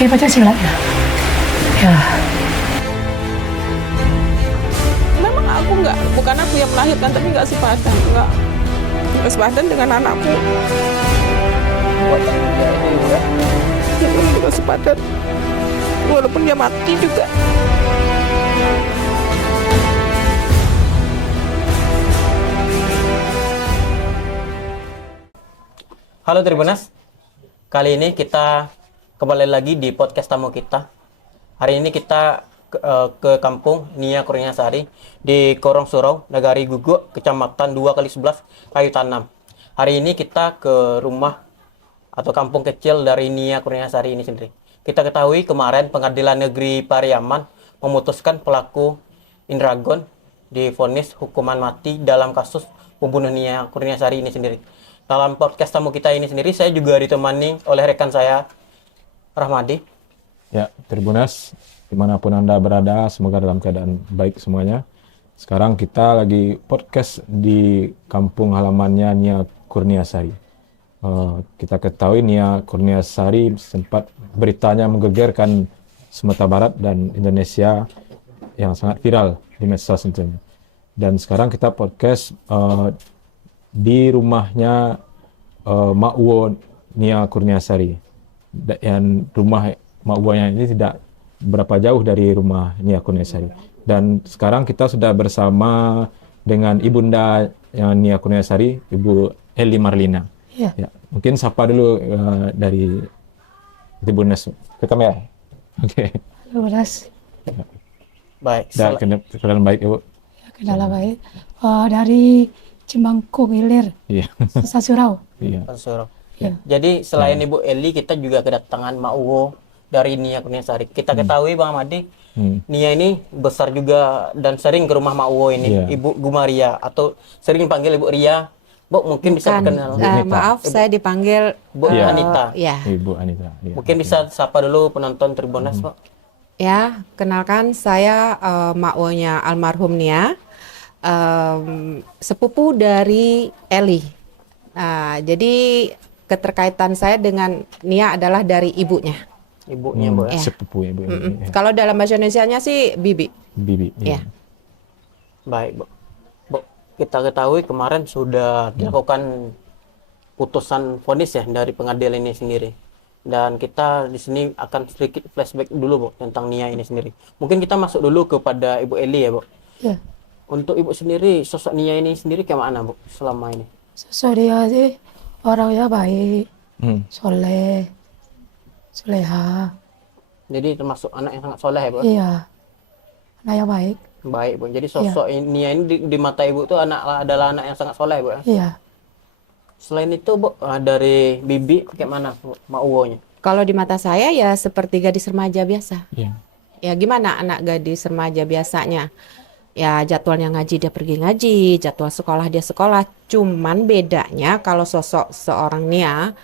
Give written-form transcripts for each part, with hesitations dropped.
Oke, Pancasila ya. Ya. Memang aku bukan aku yang melahirkan, tapi nggak sepadan dengan anakku. Nggak sepadan, walaupun dia mati juga. Halo Tribunas, kali ini kita kembali lagi di podcast tamu kita. Hari ini kita ke kampung Nia Kurniasari di Korong Surau, Nagari Guguk, Kecamatan 2x11, Kayu Tanam. Hari ini kita ke rumah atau kampung kecil dari Nia Kurniasari ini sendiri. Kita ketahui kemarin Pengadilan Negeri Pariaman memutuskan pelaku Indragon divonis hukuman mati dalam kasus pembunuh Nia Kurniasari ini sendiri. Dalam podcast tamu kita ini sendiri, saya juga ditemani oleh rekan saya, Rahmadi. Ya, Tribunas, dimanapun Anda berada, semoga dalam keadaan baik semuanya. Sekarang kita lagi podcast di kampung halamannya Nia Kurniasari. Kita ketahui Nia Kurniasari sempat beritanya menggegerkan Sumatera Barat dan Indonesia yang sangat viral di medsos tentunya. Dan sekarang kita podcast di rumahnya Mak Uwo Nia Kurniasari. Dan rumah Mak Uwonya ini tidak berapa jauh dari rumah Nia Kurniasari. Dan sekarang kita sudah bersama dengan ibunda Nia Kurniasari, Ibu Eli Marlina. Ya. Ya, mungkin sapa dulu dari Tribunas. Rekam ya? Oke. Lunas. Baik, Kenalan baik, Ibu. Ya, kendala baik. Dari Cimangkuk Hilir, Iya. Sasurau. Iya. Suruh. Ya. Jadi selain Ibu Eli, kita juga kedatangan Mak Uwo dari Nia Kurniasari. Kita ketahui Bang Ahmadi, Nia ini besar juga dan sering ke rumah Mak Uwo ini, Iya. Ibu Gumaria, atau sering panggil Ibu Ria. Bu, mungkin bisa kenal. Maaf, saya dipanggil Bu Anita. ya. Ibu Anita. Iya. Mungkin bisa sapa dulu penonton Tribunas, Pak. Ya, kenalkan saya Mak-Wonya almarhum Nia, sepupu dari Eli. Nah, jadi keterkaitan saya dengan Nia adalah dari ibunya. Ibunya, Bu. Ya. Sepupu Ibu. Ya. Kalau dalam bahasa Indonesianya sih Bibi. Bibi. Ya. Baik, Bu. Bu, kita ketahui kemarin sudah dilakukan putusan vonis ya dari pengadilan ini sendiri. Dan kita di sini akan sedikit flashback dulu, Bu, tentang Nia ini sendiri. Mungkin kita masuk dulu kepada Ibu Eli ya, Bu. Ya. Untuk Ibu sendiri, sosok Nia ini sendiri kayak mana, Bu, selama ini? Sosok dia sih orangnya baik, Hmm. soleh, soleha. Jadi termasuk anak yang sangat soleh ya, Bu? Iya, anak yang baik. Baik, Bu. Jadi sosok Nia ini di mata Ibu itu adalah anak yang sangat soleh, Bu, ya? Iya. Selain itu, Bu, dari Bibi, kayak mana, Bu, Mak Uwonya? Kalau di mata saya ya seperti gadis remaja biasa. Iya. Ya gimana anak gadis remaja biasanya? Ya jadwalnya ngaji dia pergi ngaji, jadwal sekolah dia sekolah. Cuman bedanya kalau sosok seorang Nia,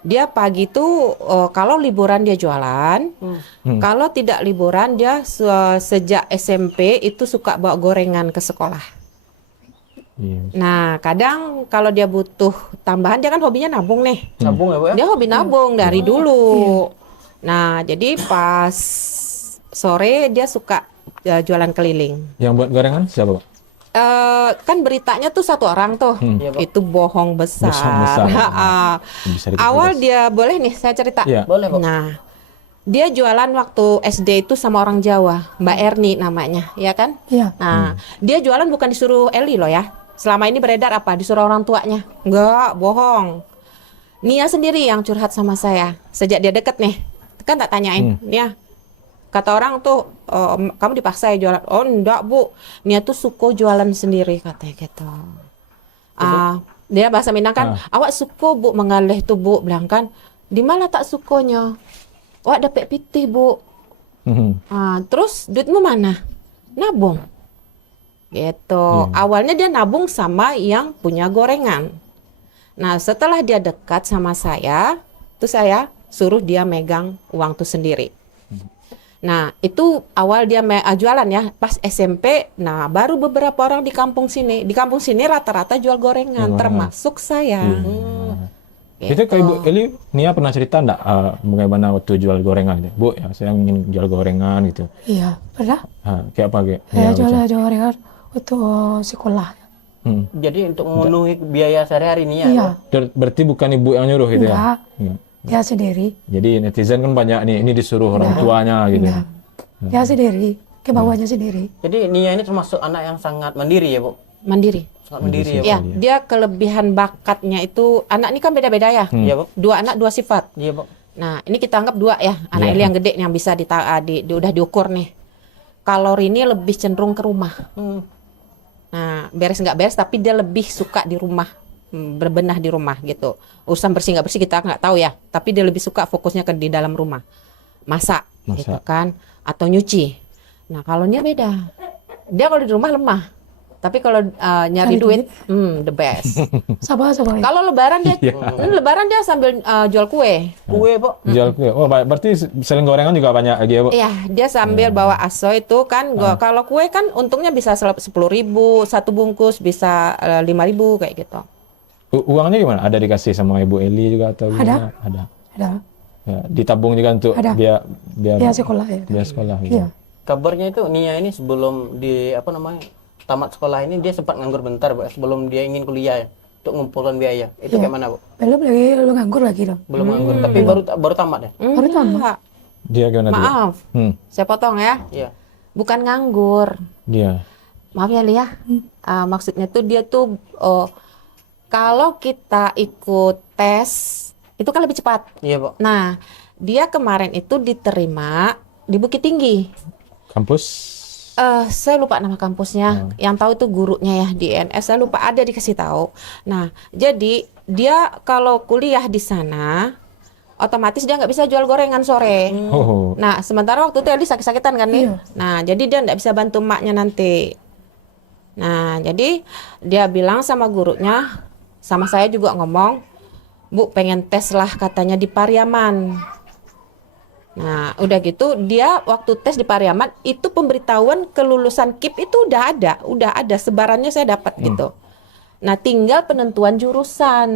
dia pagi tuh kalau liburan dia jualan, kalau tidak liburan dia sejak SMP itu suka bawa gorengan ke sekolah. Iya. Nah kadang kalau dia butuh tambahan, dia kan hobinya nabung nih. Nabung ya, Bu, ya? Dia hobi nabung dari dulu. Nah, jadi pas sore dia suka jualan keliling. Yang buat gorengan siapa, Pak? Kan beritanya tuh satu orang tuh. Iya, Pak. Itu bohong besar. Bohong besar. Bisa diperjelas. Awal dia boleh nih saya cerita. Iya. Boleh, Bu. Nah, dia jualan waktu SD itu sama orang Jawa, Mbak Erni namanya, ya kan? Iya. Nah, dia jualan bukan disuruh Eli loh ya. Selama ini beredar apa? Disuruh orang tuanya. Enggak, bohong. Nia sendiri yang curhat sama saya. Sejak dia deket nih, kan tak tanyain, Nia, kata orang tuh, kamu dipaksa ya jualan? Oh enggak, Bu. Nia tuh suko jualan sendiri, katanya gitu. Dia bahasa Minang kan, awak suko, Bu, mengalih tuh, Bu. Bilang kan, di mana tak sukonya? Awak dapat pitih, Bu. Terus duitmu mana? Nabung. Gitu. Awalnya dia nabung sama yang punya gorengan. Nah, setelah dia dekat sama saya, tuh saya suruh dia megang uang tuh sendiri. Nah, itu awal dia jualan ya, pas SMP. Nah, baru beberapa orang di kampung sini. Di kampung sini rata-rata jual gorengan, termasuk saya. Itu kayak Ibu Eli, Nia pernah cerita enggak bagaimana waktu jual gorengan gitu? Bu, ya saya ingin jual gorengan gitu. Iya, pernah. Kayak apa kayak? Saya jual gorengan untuk sekolah. Jadi untuk memenuhi biaya sehari-hari Nia. Iya, Berarti bukan Ibu yang nyuruh gitu ya? enggak. Enggak. Dia sendiri. Jadi netizen kan banyak nih, ini disuruh orang tuanya gitu. Enggak. Dia sendiri, kemauannya sendiri. Jadi Nia ini termasuk anak yang sangat mandiri ya, Bu? Mandiri. Sangat mandiri ya, Bu? Ya, dia kelebihan bakatnya itu, anak ini kan beda-beda ya. Iya, Bu? 2 anak 2 sifat. Iya, Bu. Nah, ini kita anggap 2 ya. Anak Eli yang gede nih, yang bisa udah diukur nih. Kalau Rini lebih cenderung ke rumah. Nah, beres nggak beres, tapi dia lebih suka di rumah, berbenah di rumah gitu. Urusan bersih nggak bersih kita nggak tahu ya. Tapi dia lebih suka fokusnya ke di dalam rumah, masak. Gitu kan, atau nyuci. Nah, kalau Nia beda. Dia kalau di rumah lemah. Tapi kalau nyari duit, the best. Sabar. Kalau lebaran dia sambil jual kue. Kue, Bu. Jual kue. Oh, berarti selain gorengan juga banyak lagi ya, Bu? Iya, dia sambil bawa aso itu kan. Kalau kue kan untungnya bisa 10.000, satu bungkus bisa 5.000 kayak gitu. Uangnya gimana? Ada dikasih sama Ibu Eli juga atau gimana? Ada. Ya, ditabung juga untuk Ada. biar Dia sekolah ya. biar sekolah gitu. Iya. Kabarnya itu Nia ini sebelum tamat sekolah ini dia sempat nganggur bentar, Bu, sebelum dia ingin kuliah ya, untuk ngumpulkan biaya. Itu kayak mana, Bu? Belum lagi, lu nganggur lagi dong. Belum nganggur, tapi baru tamat ya? Baru tamat. Enggak. Dia gimana tuh? Maaf, saya potong ya. Iya. Bukan nganggur. Dia. Maaf ya Lia, maksudnya tuh dia tuh kalau kita ikut tes itu kan lebih cepat. Iya, Bu. Nah, dia kemarin itu diterima di Bukit Tinggi. Kampus? Saya lupa nama kampusnya. Yang tahu itu gurunya ya di INS. Saya lupa, ada dikasih tahu. Nah, jadi dia kalau kuliah di sana, otomatis dia nggak bisa jual gorengan sore. Oh. Nah, sementara waktu itu Eli sakit-sakitan kan nih. Iya. Nah, jadi dia nggak bisa bantu emaknya nanti. Nah, jadi dia bilang sama gurunya, sama saya juga ngomong, Bu, pengen tes lah katanya di Pariaman. Nah, udah gitu dia waktu tes di Pariaman itu pemberitahuan kelulusan KIP itu udah ada sebarannya saya dapat gitu. Nah, tinggal penentuan jurusan.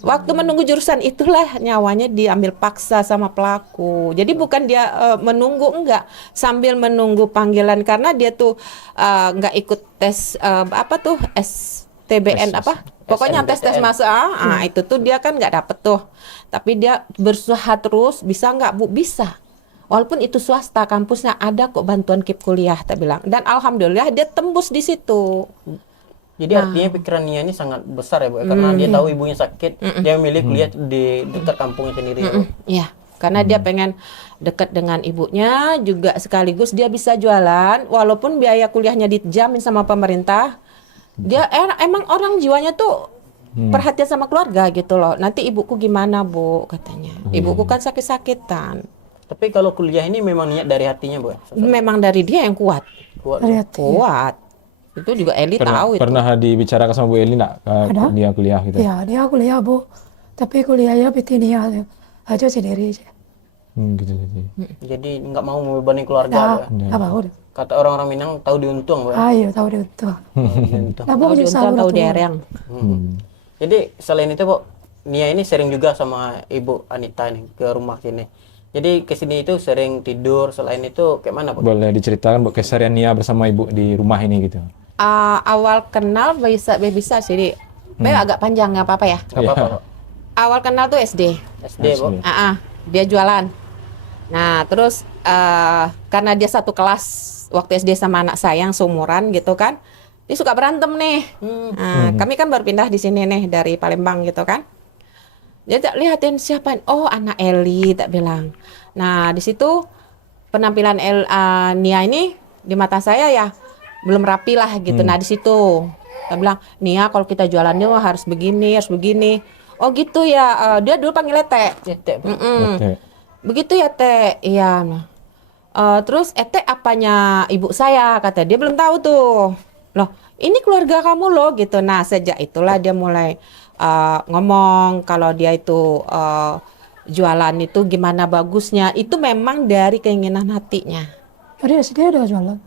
Waktu menunggu jurusan itulah nyawanya diambil paksa sama pelaku. Jadi bukan dia menunggu, enggak, sambil menunggu panggilan karena dia tuh enggak ikut tes STBN apa? Pokoknya tes masuk. Itu tuh dia kan nggak dapet tuh. Tapi dia berusaha terus, bisa nggak Bu? Bisa. Walaupun itu swasta, kampusnya ada kok bantuan KIP kuliah, tak bilang. Dan alhamdulillah dia tembus di situ. Jadi artinya pikiran Nia ini sangat besar ya, Bu, karena dia tahu ibunya sakit, dia memilih kuliah di dekat kampungnya sendiri. Ya, Bu. Iya, karena dia pengen dekat dengan ibunya, juga sekaligus dia bisa jualan, walaupun biaya kuliahnya dijamin sama pemerintah. Dia emang orang jiwanya tuh perhatian sama keluarga gitu loh. Nanti ibuku gimana, Bu, katanya. Ibuku kan sakit-sakitan. Tapi kalau kuliah ini memang niat dari hatinya, Bu. Memang dari dia yang kuat. Lihat. Kuat. Itu juga Eli tahu itu. Pernah dibicarakan sama Bu Eli enggak dia kuliah gitu? Iya, dia kuliah Bu. Tapi kuliahnya PT dia aja sendiri aja. Gitu. Jadi nggak mau membebani keluarga, Nah, Bu. apa udah. Kata orang-orang Minang tahu diuntung, Bu. Ayo tahu deh itu. Diuntung. Nah, Bu Tahu nyesal diuntung, tahu tuh. dereng. Jadi selain itu, Bu, Nia ini sering juga sama Ibu Anita nih ke rumah sini. Jadi ke sini itu sering tidur. Selain itu kayak mana, Bu? Boleh diceritakan Bu keseharian Nia bersama Ibu di rumah ini gitu? Awal kenal bisa sih. Agak panjang, nggak apa-apa ya. Nggak apa-apa, Bu. Awal kenal tuh SD. SD, Bu. Dia jualan. Nah, terus karena dia satu kelas waktu SD sama anak saya yang seumuran gitu kan, dia suka berantem nih. Kami kan baru pindah di sini nih dari Palembang gitu kan. Dia tak lihatin siapa, oh anak Eli, tak bilang. Nah, di situ penampilan Nia ini di mata saya ya belum rapi lah gitu. Nah, di situ tak bilang, Nia kalau kita jualannya harus begini, harus begini. Oh gitu ya, dia dulu panggilnya Teh. Teh, Bu. Begitu ya Teh, iya. Nah, terus Teh apanya ibu saya, kata dia belum tahu tuh. Loh, ini keluarga kamu loh gitu. Nah, sejak itulah dia mulai ngomong kalau dia itu jualan itu gimana bagusnya. Itu memang dari keinginan hatinya. Dari SD udah jualan.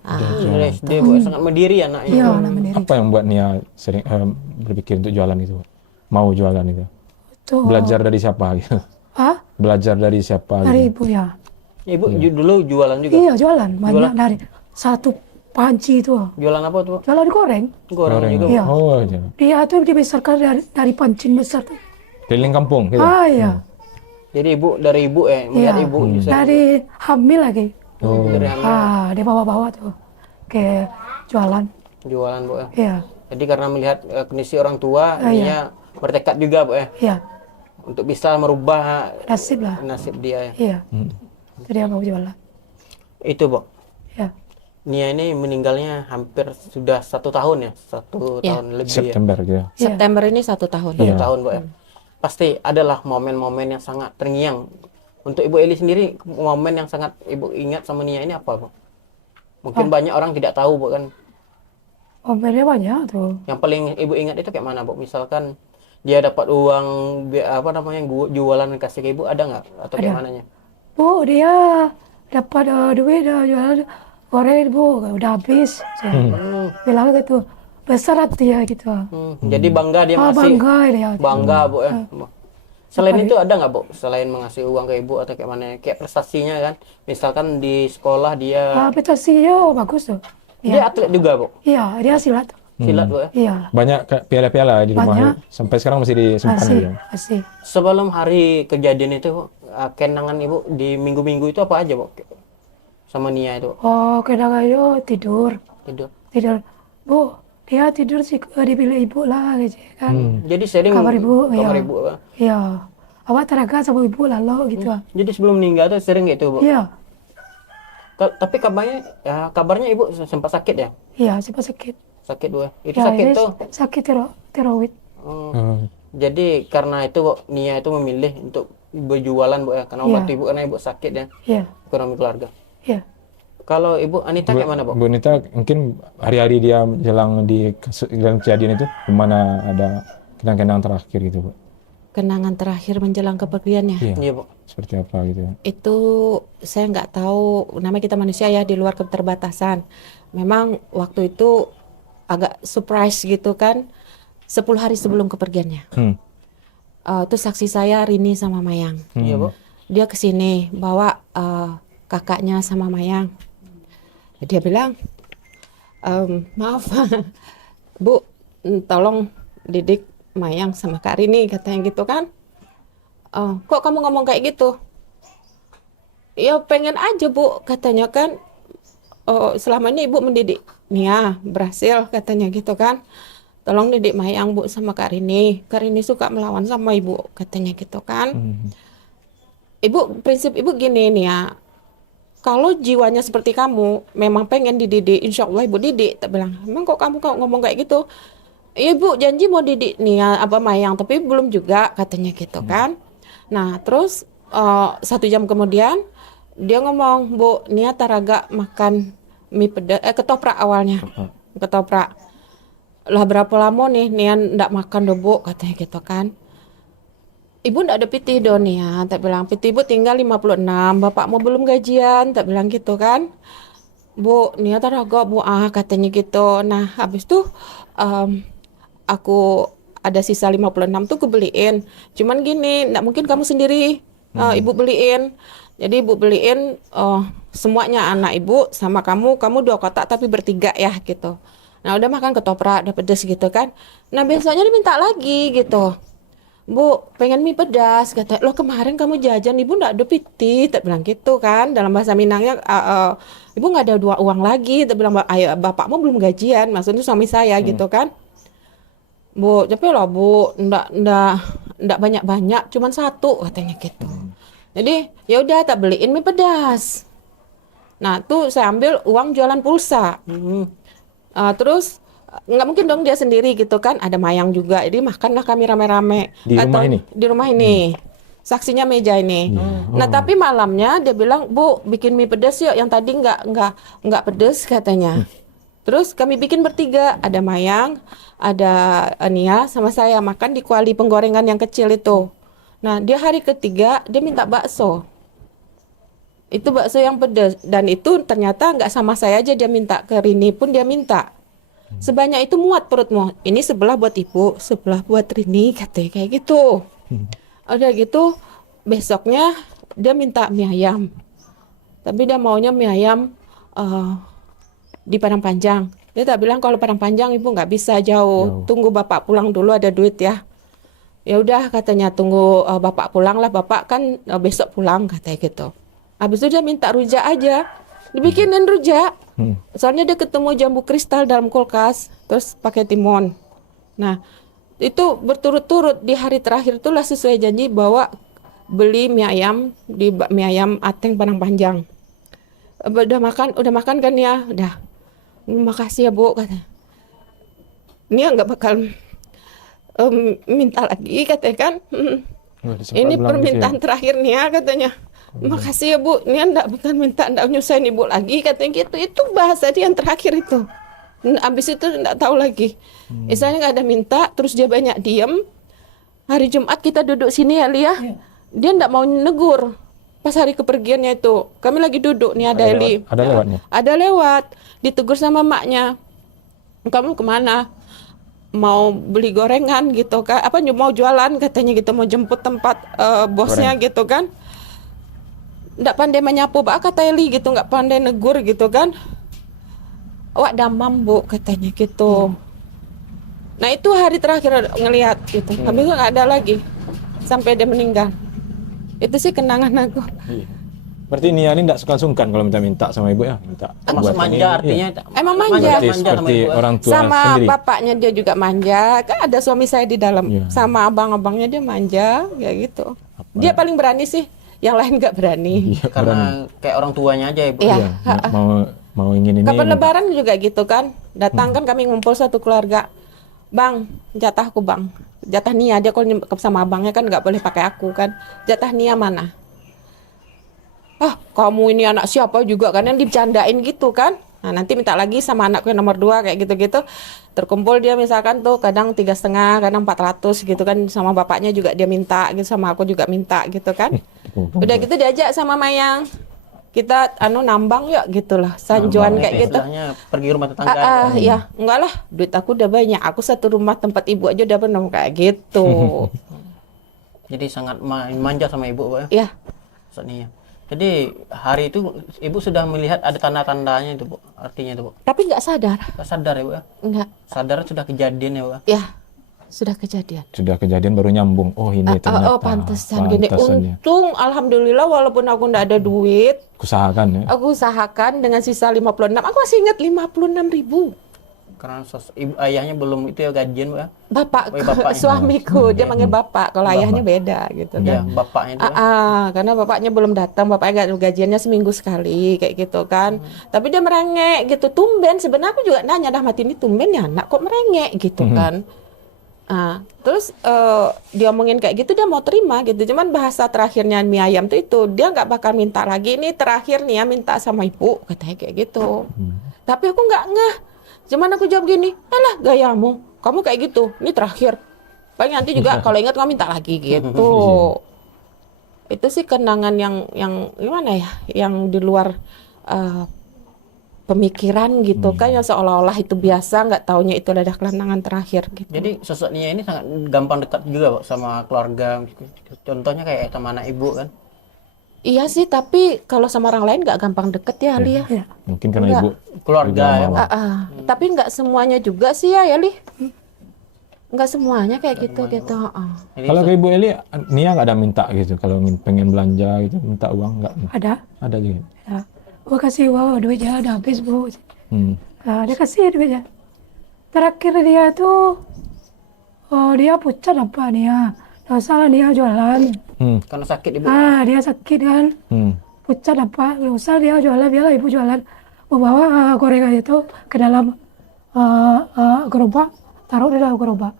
Dari SD, Bu, sangat mandiri anaknya. Iya, anak mandiri. Apa yang buat Nia sering berpikir untuk jualan itu? Mau jualan itu? Tuh. Belajar dari siapa gitu? Ah, Belajar dari siapa dari gitu? ibu ya. Ibu dulu jualan juga. Iya jualan banyak dari satu panci itu. Jualan apa tuh? Jualan goreng. Goreng juga. Bu. Iya. Oh, iya. Dia tuh dibesarkan dari pancing besar tuh. Keliling kampung gitu. Ah iya. Jadi dari ibu melihat Iya. ibu Dari hamil lagi. Oh. dari hamil Ah, dia bawa-bawa tuh ke jualan. jualan Bu ya. Iya. Jadi karena melihat kondisi orang tua, dia bertekad juga Bu ya Iya. untuk bisa merubah Nasib lah. nasib dia ya. Iya. Itu dia mau jualan. Itu Bu. Iya. Nia ini meninggalnya hampir sudah 1 tahun ya, 1 Iya. tahun lebih ya. September gitu. Iya. September ini 1 tahun. 1 tahun Bu ya. Pasti adalah momen-momen yang sangat terngiang. Untuk Ibu Eli sendiri, momen yang sangat Ibu ingat sama Nia ini apa Bu? Mungkin banyak orang tidak tahu Bu kan. Omelnya banyak tuh. Yang paling Ibu ingat itu kayak mana Bu? Misalkan dia dapat uang apa namanya jualan kasih ke Ibu, ada nggak? Atau kayak mananya? Bu, dia dapat duit jualan goreng bu, udah habis. Saya bilang gitu. Besar hati ya gitu. Jadi bangga dia Ah, masih bangga dia. bangga Bu ya. Selain itu ada nggak Bu? Selain mengasih uang ke Ibu atau kayak mana? Kayak prestasinya kan? Misalkan di sekolah dia Ah, prestasinya bagus tuh. dia atlet juga Bu. Iya, dia silat. Silat Bu ya. Iya, Banyak piala-piala di rumah. Banyak. Sampai sekarang masih disimpan masih, gitu. masih. Sebelum hari kejadian itu Bu, kenangan Ibu di minggu-minggu itu apa aja Bu? Sama Nia itu Oh, kadang ayo tidur. tidur. Bu, dia tidur sih di bilik ibu lah gitu kan. Jadi sering Kamar ibu, kamar iya. Ibu Pak. Iya. Awak teraga sama ibu lalu gitu. Jadi sebelum meninggal tuh sering gitu Bu. Iya, Tapi kabarnya Ibu sempat sakit ya? iya, sempat sakit. Sakit Bu. Itu Ya, sakit ini tuh. sakit tiroid. Jadi karena itu Bu, Nia itu memilih untuk berjualan Bu ya, karena waktu Ibu karena Ibu sakit ya, Iya, ekonomi keluarga. iya. Kalau Ibu Anita kayak mana Bu? Bu Nita mungkin hari-hari dia jelang dalam kejadian itu, kemana ada kenang-kenang terakhir gitu Bu? Kenangan terakhir menjelang kepergiannya. Iya. Iya Bu. Seperti apa gitu ya? Itu saya nggak tahu, namanya kita manusia ya, di luar keterbatasan. Memang waktu itu agak surprise gitu kan, 10 hari sebelum kepergiannya. Itu saksi saya Rini sama Mayang. Iya Bu. Dia kesini bawa kakaknya sama Mayang. Dia bilang, maaf Bu, tolong didik Mayang sama Kak Rini, katanya gitu kan. Kok kamu ngomong kayak gitu? Ya pengen aja Bu, katanya kan. Selama ini Ibu mendidik Nia, berhasil katanya gitu kan. Tolong didik Mayang Bu sama Kak Rini. Kak Rini suka melawan sama Ibu, katanya gitu kan. Ibu, prinsip Ibu gini nih ya. Kalau jiwanya seperti kamu, memang pengen dididik, insya Allah Ibu didik. Tak bilang, emang kok kamu ngomong kayak gitu? Ibu janji mau didik Nia apa Mayang, tapi belum juga, katanya gitu kan. Nah terus 1 jam kemudian dia ngomong, Bu, Nia taraga makan mie pedas, ketoprak awalnya, ketoprak. Lah berapa lama nih Nia ndak makan do Bu, katanya gitu kan. Ibu ndak ada pitih do Nia, tak bilang pitih Ibu tinggal 56, bapakmu belum gajian, tak bilang gitu kan. Bu, Nia taraga Bu, katanya gitu. Nah habis tuh aku ada sisa 56 tuh kebeliin. Cuman gini, ndak mungkin kamu sendiri, Ibu beliin. Jadi Ibu beliin semuanya, anak Ibu sama kamu 2 kotak tapi bertiga ya gitu. Nah udah makan ketoprak, udah pedes gitu kan. Nah besoknya diminta lagi gitu. Bu, pengen mie pedas, kata. Loh kemarin kamu jajan, Ibu ndak ada piti, tak bilang gitu kan. Dalam bahasa Minangnya, Ibu nggak ada uang lagi, tak bilang, ayo bapakmu belum gajian, maksudnya suami saya gitu kan. Bu, tapi loh Bu, ndak banyak-banyak, cuman 1, katanya gitu. Jadi ya udah tak beliin mie pedas. Nah tuh saya ambil uang jualan pulsa. Terus nggak mungkin dong dia sendiri gitu kan, ada Mayang juga, jadi makanlah kami rame-rame. Di rumah ini? Di rumah ini. Saksinya meja ini. Nah tapi malamnya dia bilang, Bu bikin mie pedas yuk, yang tadi nggak pedas katanya. Terus kami bikin bertiga, ada Mayang, ada Nia sama saya, makan di kuali penggorengan yang kecil itu. Nah dia hari ketiga dia minta bakso. Itu bakso yang pedas, dan itu ternyata nggak sama saya aja dia minta, ke Rini pun dia minta. Sebanyak itu muat perutmu. Ini sebelah buat ibu, sebelah buat Rini, katanya kayak gitu. Udah gitu, besoknya dia minta mie ayam. Tapi dia maunya mie ayam di Padang Panjang. Dia tak bilang kalau Padang Panjang ibu nggak bisa jauh. Tunggu bapak pulang dulu ada duit ya. Ya udah katanya tunggu bapak pulang lah. Bapak kan besok pulang katanya gitu. Habis itu dia minta rujak aja. Dibikinin rujak. Soalnya dia ketemu jambu kristal dalam kulkas. Terus pakai timun. Nah itu berturut-turut di hari terakhir itulah sesuai janji bawa beli mie ayam di mie ayam Ateng Padang Panjang. Udah makan kan ya? Udah. Makasih ya Bu kata. Nia nggak bakal minta lagi katanya kan. Ini permintaan terakhir Nia katanya. Makasih ya Bu, Nia nggak bakal minta, nggak nyusahin Ibu lagi katanya gitu. Itu bahasa dia yang terakhir itu. Abis itu nggak tahu lagi. Misalnya nggak ada minta, terus dia banyak diem. Hari Jumat kita duduk sini ya Lia. Dia nggak mau negur. Pas hari kepergiannya itu, kami lagi duduk nih ada Eli. Ada lewatnya. Ada lewat, ditegur sama maknya. Kamu kemana? Mau beli gorengan gitu kan? Apa mau jualan katanya gitu, mau jemput tempat bosnya gitu kan? Nggak pandai menyapu, kata Eli gitu, nggak pandai negur gitu kan? Wah damam Bu katanya gitu. Nah itu hari terakhir ngelihat gitu. Habis itu nggak ada lagi sampai dia meninggal. Itu sih kenangan aku. Berarti Nia ini tidak sungkan kalau minta sama ibu ya, minta. Termasuk buat manja ini, artinya. Emang manja. Seperti orang tua Sama sendiri. bapaknya dia juga manja. Kan ada suami saya di dalam. Iya. Sama abang-abangnya dia manja, kayak gitu. Dia paling berani sih. Yang lain nggak berani. Iya, Karena kayak orang tuanya aja Ibu. Iya. mau ingin ini. Kapan minta. lebaran juga gitu kan. Datang kan kami ngumpul satu keluarga. Bang, jatahku bang. Jatah Nia, dia kalau sama abangnya kan nggak boleh pakai aku kan. Jatah Nia mana? Ah, kamu ini anak siapa juga kan, yang dibercandain gitu kan. Nah nanti minta lagi sama anakku yang nomor 2 kayak gitu-gitu. Terkumpul dia misalkan tuh kadang 3,5, kadang 400 gitu kan. Sama bapaknya juga dia minta gitu, sama aku juga minta gitu kan. Udah gitu diajak sama Mayang. Kita nambang yuk gitulah, sanjuan kayak gitu. Istilahnya pergi rumah tetangga. Ya enggak lah, duit aku udah banyak. Aku satu rumah tempat ibu aja udah penuh kayak gitu. Jadi sangat manja sama Ibu Pak ya. Ya. Maksudnya. Jadi hari itu Ibu sudah melihat ada tanda-tandanya itu Bu. Artinya itu Bu. Tapi nggak sadar. Nggak sadar ya Bu ya. Enggak. Sadar sudah kejadian ya Bu. Ya. Sudah kejadian. Sudah kejadian baru nyambung. Oh ini ternyata. Pantesan gini. Pantesannya. Untung alhamdulillah walaupun aku nggak ada duit, Usahakan ya. aku usahakan dengan sisa 56. Aku masih ingat 56.000. Karena ayahnya belum itu ya gajian Bu ya. Bapak, Oh, bapaknya. suamiku dia manggil bapak. Kalau ayahnya beda gitu Iya, kan. bapaknya itu. Karena bapaknya belum datang, bapaknya nggak gajiannya seminggu sekali kayak gitu kan. Tapi dia merengek gitu, tumben. Sebenarnya aku juga nanya dah mati ini tumben ya anak kok merengek gitu kan. Terus dia omongin kayak gitu dia mau terima gitu. Cuman bahasa terakhirnya mie ayam tuh itu dia nggak bakal minta lagi. Ini terakhir nih ya minta sama ibu katanya kayak gitu. Tapi aku nggak ngeh. Cuman aku jawab gini, alah gayamu, kamu kayak gitu. Ini terakhir. Paling nanti juga kalau ingat kamu minta lagi gitu. Itu sih kenangan yang gimana ya? Yang di luar pemikiran gitu kan, yang seolah-olah itu biasa, nggak taunya itu ada kenangan terakhir gitu. Jadi sosok Nia ini sangat gampang dekat juga Pak sama keluarga. Contohnya kayak sama anak Ibu kan. Iya sih, tapi kalau sama orang lain nggak gampang deket ya, Ali ya. Mungkin karena Enggak. ibu Keluarga ya. mau. Tapi nggak semuanya juga sih ya, Li. Nggak semuanya kayak gitu. Jadi Kalau ke Ibu Eli, Nia nggak ada minta gitu. Kalau pengen belanja gitu, minta uang nggak? Ada. Ada juga. Ya. Gua kasih duitnya udah habis Bu. Dia kasih duitnya. Terakhir dia tuh, dia pucat apa dia? Nggak salah dia jualan. karena sakit Ibu. Dia sakit kan. Pucat apa? Nggak usah dia jualan, biarlah ibu jualan. Membawa gorengan itu ke dalam gerobak, taruh di dalam gerobak.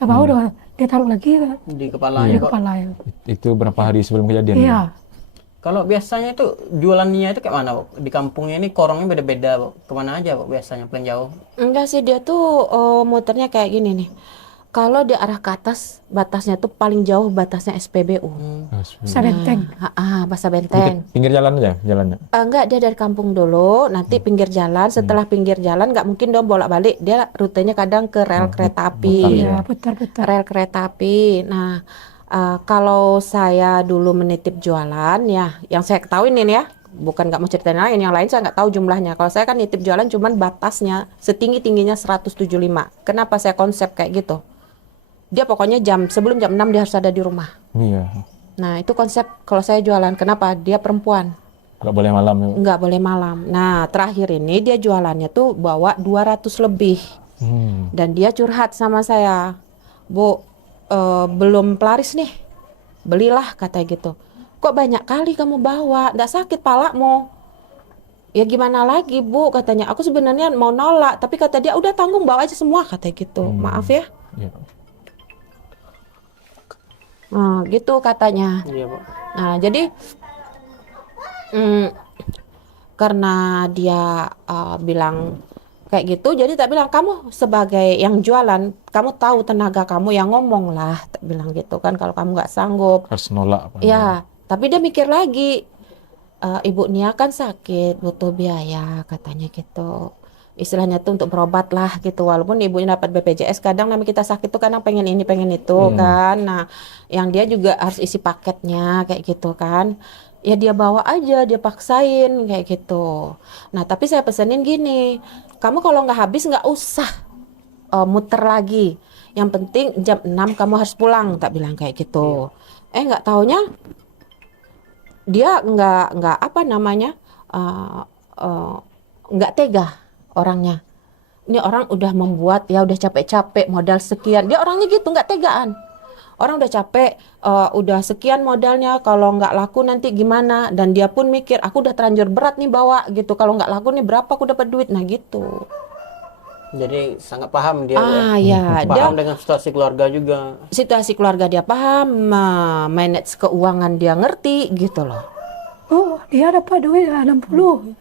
Nah, baru dia taruh lagi Di di kepalanya Pak. kepala ya. Itu berapa hari sebelum kejadian? Iya. Kalau biasanya itu jualan Nia itu kayak mana Pak? Di kampungnya ini korongnya beda-beda Pak. Kemana aja Pak biasanya paling jauh? Enggak sih, dia tuh muternya kayak gini nih. Kalau di arah ke atas, batasnya tuh paling jauh batasnya SPBU. Sabenteng. Pasar Benteng. Pinggir jalan aja jalannya. Enggak, dia dari kampung dulu, nanti pinggir jalan. Setelah pinggir jalan, nggak mungkin dong bolak-balik. Dia rutenya kadang ke rel kereta api. Iya, putar-putar. Rel kereta api. Nah, kalau saya dulu menitip jualan, ya, yang saya ketahui ini ya, bukan nggak mau ceritain yang lain saya nggak tahu jumlahnya. Kalau saya kan nitip jualan cuman batasnya setinggi-tingginya 175. Kenapa saya konsep kayak gitu? Dia pokoknya sebelum jam 6 dia harus ada di rumah. Iya. Nah, itu konsep kalau saya jualan. Kenapa? Dia perempuan. Nggak boleh malam ya. Nggak boleh malam. Nah, terakhir ini dia jualannya tuh bawa 200 lebih. Dan dia curhat sama saya. Bu, belum pelaris nih. Belilah, kata gitu. Kok banyak kali kamu bawa? Nggak sakit palakmu? Ya gimana lagi, Bu, katanya. Aku sebenarnya mau nolak, tapi kata dia udah tanggung, bawa aja semua, kata gitu. Maaf ya. Iya. Nah, gitu katanya. Iya, Bu. Nah, jadi karena dia bilang kayak gitu, jadi tak bilang, kamu sebagai yang jualan, kamu tahu tenaga kamu, yang ngomong lah, tak bilang gitu kan, kalau kamu nggak sanggup. Harus nolak apa? Ya, tapi dia mikir lagi, Ibu Nia kan sakit, butuh biaya, katanya gitu. Istilahnya tuh untuk berobat lah gitu, walaupun ibunya dapat BPJS, kadang namanya kita sakit tuh kadang pengen ini pengen itu kan. Nah, yang dia juga harus isi paketnya kayak gitu kan. Ya dia bawa aja, dia paksain kayak gitu. Nah, tapi saya pesenin gini, kamu kalau nggak habis nggak usah muter lagi. Yang penting jam 6 kamu harus pulang, tak bilang kayak gitu. Nggak taunya dia nggak apa namanya, nggak tega orangnya. Ini orang udah membuat, ya udah capek-capek modal sekian, dia orangnya gitu, nggak tegaan. Orang udah capek, udah sekian modalnya, kalau nggak laku nanti gimana. Dan dia pun mikir, aku udah terlanjur berat nih bawa gitu, kalau nggak laku nih berapa aku dapat duit, nah gitu. Jadi sangat paham dia. Ya, Paham dengan situasi keluarga juga. situasi keluarga dia paham, manage keuangan dia ngerti gitu loh. Oh, dia dapat duit 60.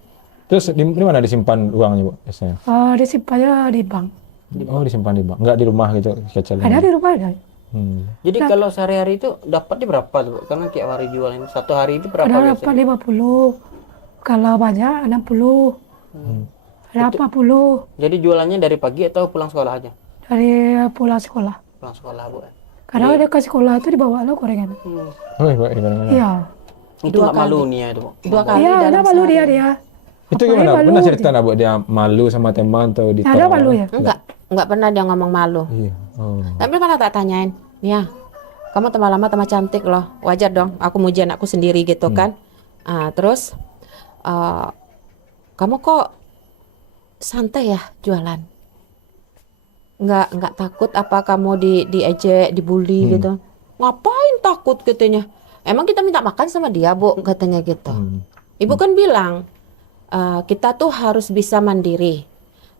Terus di mana disimpan uangnya, Bu? Biasanya? Disimpannya di bank. Oh, disimpan di bank. Nggak di rumah gitu, kecilnya. Ada di rumah ada. Jadi kalau sehari-hari itu dapatnya berapa tuh, Bu? Karena tiap hari jualan ini, satu hari itu berapa Ada dapat biasanya? 50. Kalau banyak 60. Ada 40 Jadi jualannya dari pagi atau pulang sekolah aja? dari pulang sekolah. Pulang sekolah, Bu. Kadang ada ke sekolah itu dibawa lo gorengan. Oh, iya, iya. Iya. Itu Dua nggak malu nih ya, itu, Bu. 2 kali Iya, ada dalam malu sehari. dia. Itu Apalagi gimana? malu Pernah dia. cerita nggak, Bu, dia malu sama teman atau ditolak? Ada malu ya? Enggak pernah dia ngomong malu. Iya. Oh. Tapi mana tak tanyain, Nia, kamu tambah lama tambah cantik loh, wajar dong. Aku muji anakku sendiri gitu kan. Terus kamu kok santai ya jualan? Nggak takut apa kamu diejek, dibully gitu? Ngapain takut katanya? Emang kita minta makan sama dia, Bu, katanya gitu. Ibu kan bilang kita tuh harus bisa mandiri.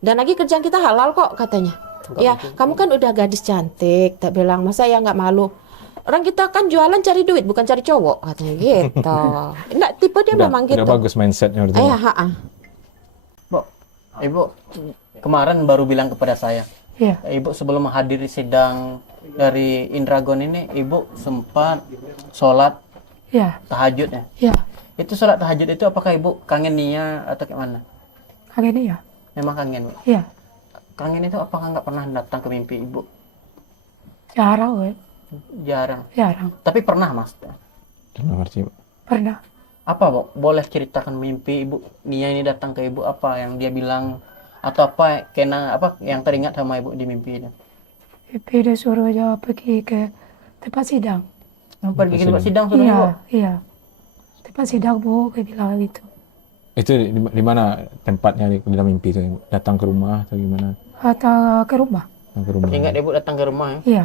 Dan lagi kerjaan kita halal kok, katanya. Ya, kamu kan udah gadis cantik, tak bilang, masa ya nggak malu? Orang kita kan jualan cari duit, bukan cari cowok, katanya gitu. Nggak, tipe dia memang gitu. Udah bagus mindsetnya. Bu, Ibu kemarin baru bilang kepada saya, Iya. Ibu sebelum menghadiri sidang dari Indragon ini, Ibu sempat sholat Iya. tahajud ya. Iya. Itu sholat tahajud itu apakah Ibu kangen Nia atau gimana? Kayak ini ya. Memang kangen, Bu. Iya. Kangen itu apakah nggak pernah datang ke mimpi Ibu? Jarang, we. Jarang. Jarang. Tapi pernah, Mas. Nggak ngerti, Bu. Pernah. Apa, Bu? Boleh ceritakan mimpi Ibu Nia ini datang ke Ibu, apa yang dia bilang atau apa yang teringat sama Ibu di mimpi itu? Pipi dia suruh dia pergi ke tempat sidang. Pergi ke tempat sidang sudah, Ibu? Iya. Iya. Tempat sidang, Bu, kayak bilang gitu. Itu di mana tempatnya di dalam mimpi itu? Datang ke rumah atau gimana? Atau ke rumah. Datang ke rumah. Ingat Ibu datang ke rumah ya? Iya.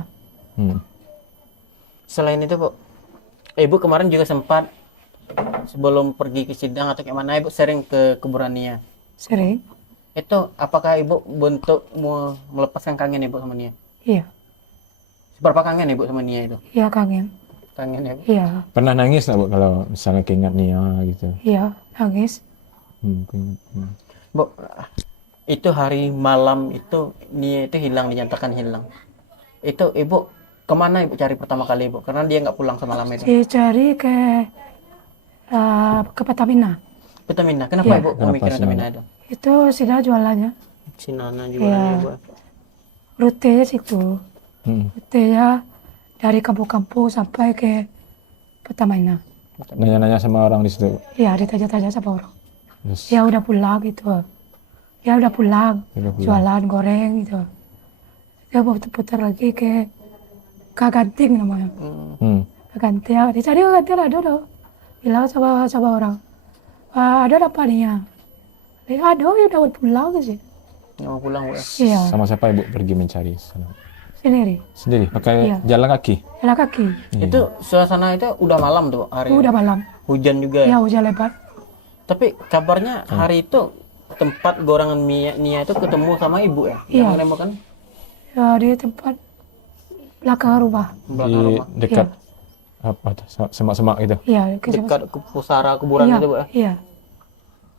Selain itu, Bu, Ibu kemarin juga sempat sebelum pergi ke sidang atau kayak mana, Ibu sering ke kuburan Nia. Sering. Itu apakah Ibu bentuk melepaskan kangen Ibu sama Nia? Iya. Seberapa kangen Ibu sama Nia itu? Iya, kangen. Kangen ya, Bu? Iya. Pernah nangis nggak, Bu, kalau misalnya keingat Nia gitu? Iya, nangis. Keinget. Bu, itu hari malam itu Nia itu hilang, dinyatakan hilang. Itu ibu kemana ibu cari pertama kali ibu? Karena dia nggak pulang semalam itu. Dicari ke Pertamina. Pertamina. Kenapa Iya. ibu memikirkan Kenapa Pertamina itu? Itu sudah jualannya. Si Nana juga Iya. ibu. Rutenya situ. Rutenya dari kampung-kampung sampai ke Pertamina. Nanya-nanya sama orang di situ. Ya, ditanya-tanya sama orang. Terus, Ya udah pulang gitu. Ya udah pulang. Udah pulang. Jualan goreng gitu. Dia putar-putar lagi ke Kaganting namanya. Kaganting. Dicari Kaganting ada dong. Bilang sama orang. Ada apa nih ya? Ada ya udah pulang sih. Nggak mau pulang bu. Iya, sama siapa ibu pergi mencari sana? sendiri. Sendiri, pakai Iya. jalan kaki? Jalan kaki. Itu suasana itu udah malam tuh hari. Udah malam. Hujan juga. Ya hujan lebat. Tapi kabarnya hari itu tempat gorengan Nia itu ketemu sama ibu ya? Iya. Yang nembak kan? Ya, di tempat belakang rumah. Belakang Di rumah. dekat apa tuh, semak-semak gitu. Iya, ke Dekat ke pusara kuburan Iya, itu bu ya? iya.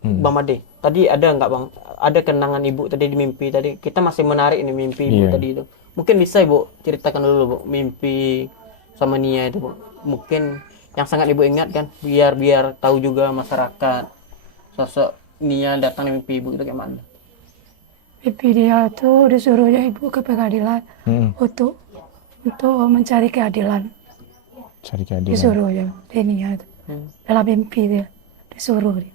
Bang Made, tadi ada nggak bang? Ada kenangan ibu tadi di mimpi tadi. Kita masih menarik ini mimpi ibu Iya. tadi itu. Mungkin bisa ibu ceritakan dulu bu mimpi sama Nia itu bu. Mungkin yang sangat ibu ingat kan? Biar tahu juga masyarakat sosok Nia datang di mimpi ibu itu kayak mana? Mimpi dia tuh disuruhnya ibu ke pengadilan untuk mencari keadilan. Cari keadilan. Disuruhnya, Denia itu. Dalam mimpi dia disuruh dia.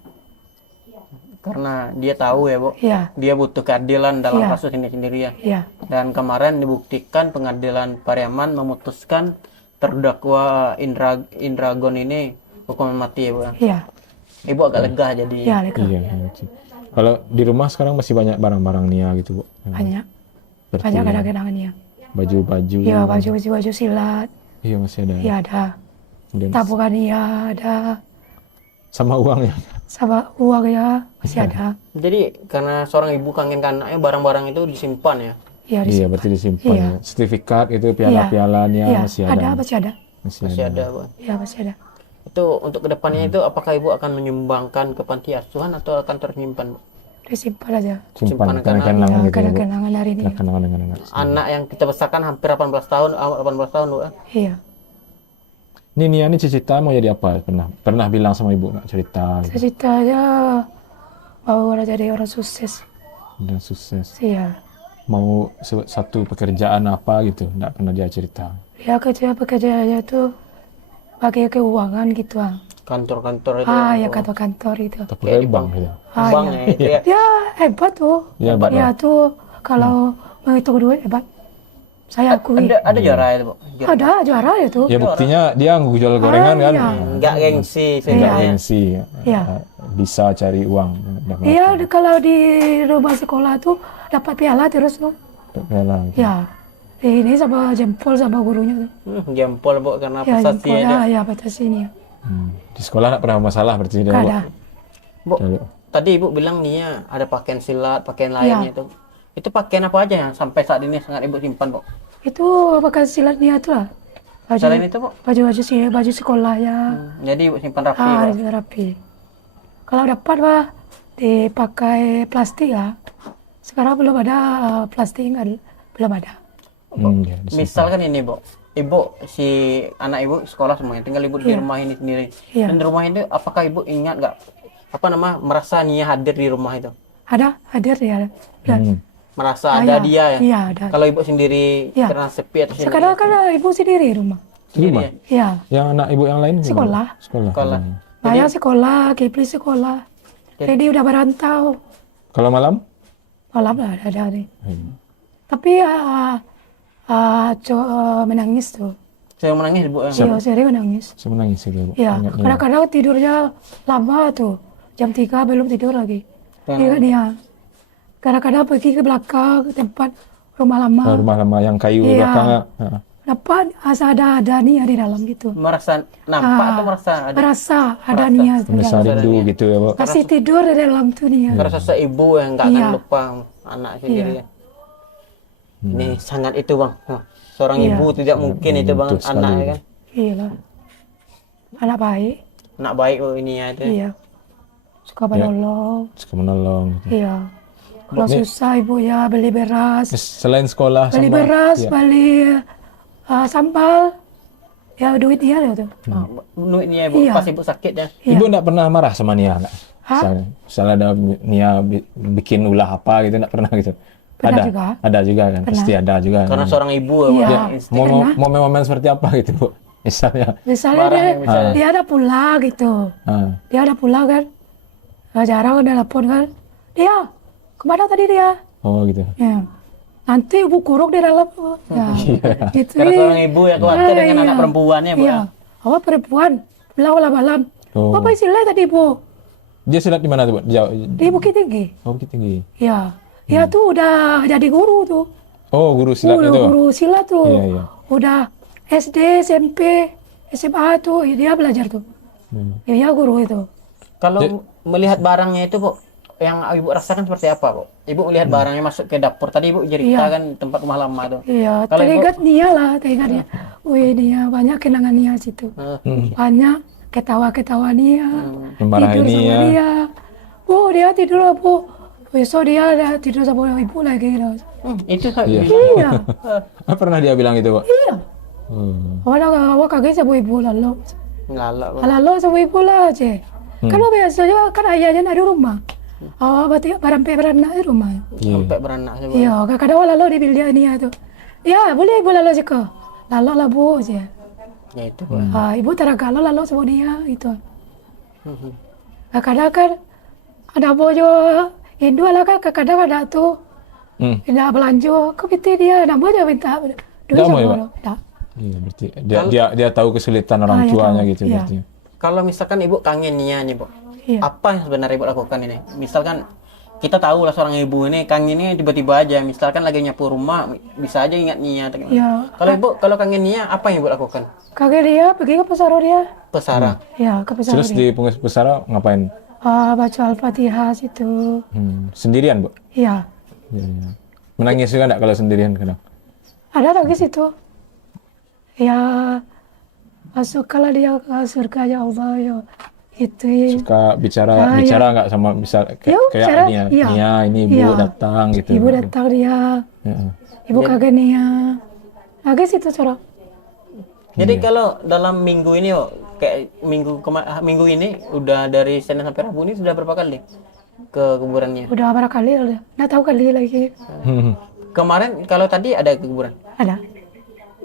Karena dia tahu ya bu, Iya, dia butuh keadilan dalam Iya. kasus ini sendiri ya. iya, Dan kemarin dibuktikan pengadilan Pariaman memutuskan terdakwa Indragon ini hukuman mati ya bu. iya, Ibu agak lega jadi. iya, lega. Iya, iya. Kalau di rumah sekarang masih banyak barang-barang Nia gitu bu? Banyak, Seperti banyak kenangannya. baju-baju. Iya, baju silat, Iya masih ada. iya ada. Kemudian Tabungan iya ada. sama uang ya. Sama uang ya masih ada. Jadi karena seorang ibu kangen ke anaknya, barang-barang itu disimpan ya. Iya, di Iya, berarti disimpan. Iya. Ya. Sertifikat itu piala-pialanya iya, masih ada. masih ada. Masih ada bu. Iya, masih ada. Itu untuk kedepannya itu apakah ibu akan menyumbangkan ke panti asuhan atau akan tersimpan bu? Disimpan aja. Simpan Simpan kenangan Ya, gitu ya, Bu. kenangan hari ini. Kenangan dengan Anak yang kita besarkan hampir 18 tahun bu. Iya. Ini Nia ini cita-cita mau jadi apa? Pernah bilang sama ibu nggak cerita gitu. Cita-citanya mau jadi orang sukses. Dan sukses. Iya. Mau satu pekerjaan apa gitu, nggak pernah dia cerita. Ya pekerjaannya tuh pakai keuangan gitu ah. Kantor-kantor itu. Ya kantor-kantor itu. Atau pegawai bank gitu. Bank ya itu ya. Ya hebat tuh. Iya, hebat, Ya tuh kalau menghitung duit hebat. Saya akui. Ada juara itu bu. Ada juara itu. Ya buktinya dia jual gorengan kan. iya. Enggak gengsi. Nggak Iya. gengsi. Iya. Bisa cari uang. Dapat Iya kalau di rumah sekolah tuh dapat piala terus tuh. piala gitu. Ya. Ini sama jempol sama gurunya tuh. Jempol bu karena Ya jempol prestasinya. ya prestasinya. Di sekolah nggak pernah masalah berarti dia. Gak Bu. ada. Bu, Jadi, tadi ibu bilang Nia ada pakaian silat, pakaian lainnya Iya. itu. Itu pakaian apa aja yang sampai saat ini sangat ibu simpan bu? Itu pakai silatnya tuh lah. Selain itu bu? Baju sekolah ya. Jadi ibu simpan rapi. Bu. Rapi. Kalau dapat mah dipakai plastik ya. Sekarang belum ada plastik belum ada. ya, disimpan. Misalkan ini bu, ibu si anak ibu sekolah semuanya, tinggal ibu di rumah ini sendiri. Iya. Dan di rumah ini apakah ibu ingat nggak merasa Nia hadir di rumah itu? Ada hadir ya. Dan Merasa ada iya. dia ya? Iya ada. Kalau ibu sendiri Iya. karena sepi atau sendiri? Sekarang kan ibu sendiri di rumah. Di rumah? Iya. Yang anak ibu yang lain? gimana? Sekolah. Sekolah. Saya sekolah, Kipli sekolah. Jadi udah merantau. Kalau malam? Malam lah ada nih. Tapi menangis tuh. Saya menangis bu. Iya, sering menangis. Saya menangis itu, Bu. Iya, Ingat Nia. kadang-kadang tidurnya lama tuh. Jam 3 belum tidur lagi. Iya dia. Kadang-kadang pergi ke belakang, ke tempat rumah lama. Rumah lama yang kayu Iya. belakangnya. Dapat asa ada Nia di dalam gitu. Merasa nampak atau merasa ada? Merasa ada Nia di Merasa dalam. rindu gitu ya, Bu. Kasih tidur di dalam tuh Nia. Merasa seibu yang nggak akan Iya. lupa anak sendiri. Iya. Ini sangat itu bang. Wah, seorang Iya. ibu tidak mungkin itu bang Betul sekali. anak ya kan. Gila. Anak baik. Anak baik bu ini ya itu. Iya. Suka menolong. Suka menolong. Gitu. Iya. Kalau susah ibu ya beli beras, Selain sekolah beli sama beras, ya. beli sambal, ya duit dia tuh. Duitnya ibu Iya. pas ibu sakit ya. Iya. Ibu enggak pernah marah sama Nia enggak? Hah? Misalnya ada Nia bikin ulah apa gitu enggak pernah gitu. Pernah ada. juga. Ada juga kan. Pasti ada juga. Karena kan. seorang ibu Iya. ya. Momen-momen seperti apa gitu, Bu? Misalnya. Misalnya Barang dia, yang misalnya. dia ada pulang gitu, dia ada pulang kan, jarang ada telepon kan, dia kemana tadi dia? Oh gitu. Ya. Nanti ibu kurung di dalam, ya. Gitu. Karena seorang ibu ya khawatir dengan iya. anak perempuannya, Bu. Iya. Apa perempuan pulang malam-malam? Oh. Apa isinya tadi bu? Dia silat di mana tuh, Bu? Di Bukit Tinggi. Oh, Bukit Tinggi. Ya, dia tuh udah jadi guru tuh. Oh, guru silat Udah itu. guru silat tuh. Iya, iya. Udah SD, SMP, SMA tuh dia belajar tuh. Dia guru itu. Kalau melihat barangnya itu, Bu, yang ibu rasakan seperti apa, Bu? Ibu melihat barangnya masuk ke dapur. Tadi ibu cerita Iya. kan tempat rumah lama tuh. Iya, Kalau teringat dia lah, teringat dia. Wih, dia banyak kenangan dia situ. Banyak ketawa-ketawa dia. Memarahi tidur sama dia. dia. Bu, dia tidur lah, Bu. Besok dia ada tidur sama ibu lagi gitu. Itu Iya. Iya, Pernah dia bilang gitu, Bu? iya. Hmm. Awak kaget sama ibu lalu. ngalak, Bu. Lalu sama ibu lah aja. Kalau biasanya kan ayahnya ada di rumah. Berarti barampe beranak di rumah. Iya. Sampai beranak sih, Bu. Iya, kadang-kadang lalu dibil dia ini tuh. Ya, boleh ibu lalu juga. Lalu lah bu aja. Ya itu, Bu. Ibu teragak lalu sama dia gitu. Kadang kan ada bojo Hindu lah kan kadang ada tuh tidak belanja ke PT dia nama aja minta duit Nggak mau ya, sama Pak? lo. Nggak. Iya, berarti dia tahu kesulitan orang Iya, tuanya tahu. gitu Iya. berarti. Kalau misalkan ibu kangen Nia nih, Bu. Iya. Apa yang sebenarnya ibu lakukan ini? Misalkan kita tahu lah seorang ibu ini kangennya tiba-tiba aja. Misalkan lagi nyapu rumah, bisa aja ingat Nia. atau gimana. Iya. Kalau ibu, kalau kangen Nia, apa yang ibu lakukan? Kakek dia pergi ke pesara dia. Pesara. Ya, ke pesara Terus dia. di Pengurus Pesara ngapain? Baca Al-Fatihah situ. Sendirian, Bu? Iya. Iya, iya. Menangis juga enggak kalau sendirian kadang? Ada lagi situ. Ya, masuklah dia ke surga ya Allah ya. Itu ya. Suka bicara Ah, bicara nggak sama kayak Ya, bicara, Nia, iya. Nia ini ibu Iya. datang gitu. Ibu datang dia. Ya. Ibu kaget dia. Lagi situ corok. Jadi kalau dalam minggu ini, Bu, kayak minggu ini udah dari Senin sampai Rabu ini sudah berapa kali ke kuburannya? Udah berapa kali udah. Nggak tahu kali lagi. Kemarin kalau tadi ada ke kuburan. Ada.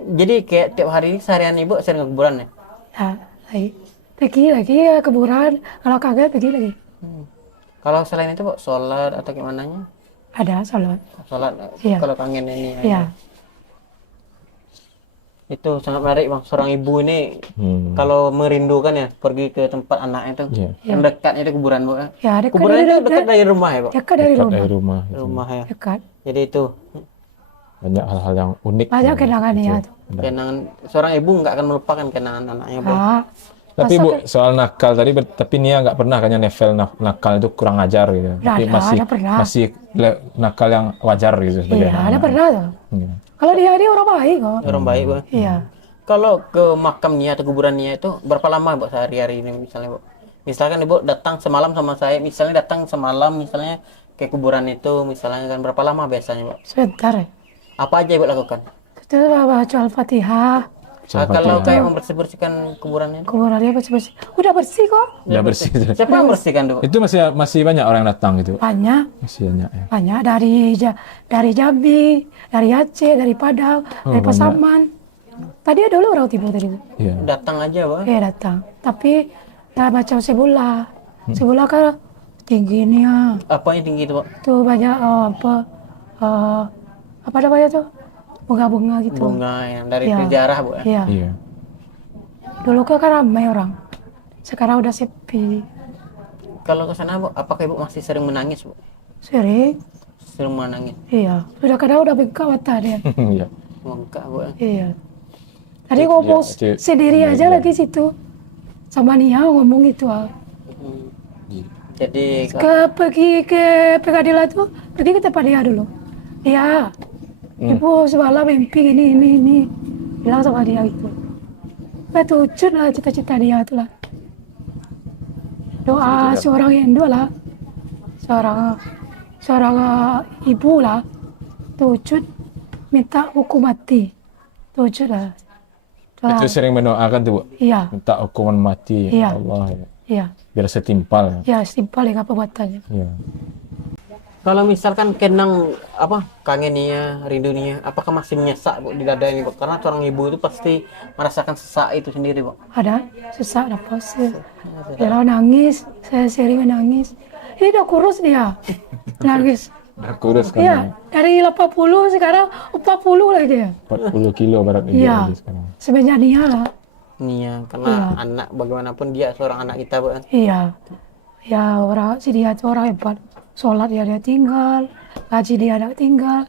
Jadi kayak tiap hari seharian ibu sering ke kuburan ya? Ya, lagi. Pergi lagi ya kuburan. Kalau kaget pergi lagi. Kalau selain itu, Bu, sholat atau gimana nya? Ada sholat. Sholat Iya. kalau kangen ini. Iya. Itu sangat menarik, Bang. Seorang ibu ini kalau merindukan ya pergi ke tempat anaknya itu. Iya. Yang dekatnya itu kuburan, Bu. Ya. Ya, dekat Kuburan dari, itu dekat dari rumah ya, Bu. dekat dari Dekat rumah. dari rumah. gitu. Rumah ya. Dekat. Jadi itu Banyak hal-hal yang unik. Banyak kenangan ya tuh. kenangan seorang ibu nggak akan melupakan kenangan anaknya, Bu. Tapi Bu, soal nakal tadi, tapi Nia nggak pernah kan level nakal itu kurang ajar gitu. Tapi ada pernah. masih nakal yang wajar gitu sebagai Iya, ada anak. pernah tuh. Iya. Kalau dia orang baik kok. Orang baik, Bu. Iya. Kalau ke makam Nia atau kuburan Nia itu berapa lama, Bu, sehari-hari ini misalnya, Bu? Misalkan Ibu datang semalam sama saya, misalnya datang semalam misalnya ke kuburan itu misalnya kan berapa lama biasanya, Bu? Sebentar ya. Apa aja Ibu lakukan? Itu baca Al-Fatihah. Kalau kayak membersih-bersihkan kuburannya itu? Kuburan dia bersih-bersih. Udah bersih kok. Udah bersih. Siapa yang bersihkan, Bu? Itu masih banyak orang yang datang gitu. Banyak. Masih banyak ya. Banyak dari Jambi, dari Aceh, dari Padang, dari Pasaman. Tadi ada dulu orang Timur tadi. Iya. Datang aja, Bu. Iya datang. Tapi dah macam sebelah. Sebelah kan tinggi nih ya. Apa yang tinggi itu, Bu? Tuh banyak apa namanya tuh? Bunga-bunga gitu. Bunga yang dari Iya. sejarah, Bu. Iya. Iya. Dulu kan ramai orang. Sekarang udah sepi. Kalau ke sana, Bu, apakah Ibu masih sering menangis, Bu? Sering. Sering menangis. Iya. Sudah kadang udah bengkak mata dia. Iya. Enggak, Bu. Iya. Tadi ngomong Cik. sendiri aja lagi situ. Sama Nia ngomong itu. Jadi Pergi ke pengadilan tuh, pergi ke tempat dia dulu. Dia, ibu semalam mimpi ini. Bilang sama dia gitu. Wujud lah cita-cita dia tuh lah. Doa seorang Hindu lah. Seorang seorang ibu lah, Tucut minta hukum mati. Tucut lah. Itu sering mendoakan tuh Bu, Iya, minta hukuman mati. Iya. Allah ya. iya, Biar setimpal. ya simpel dengan perbuatannya. Ya. Kalau misalkan Kenang apa kangen Nia, rindu Nia, apakah masih menyesak Bu di dada ini Bu? Karena seorang ibu itu pasti merasakan sesak itu sendiri Bu. Ada sesak dapat sih. Dia nangis, saya sering menangis. Ini udah kurus dia, nangis. Udah kurus kan. Iya, dari 80 sekarang 40 lagi dia. 40 kilo barat ibu Iya, lagi sekarang. sebenarnya dia lah. Nia, karena anak bagaimanapun dia seorang anak kita Bu. Iya, ya orang si dia tuh orang hebat. Sholat dia tinggal, ngaji dia tinggal.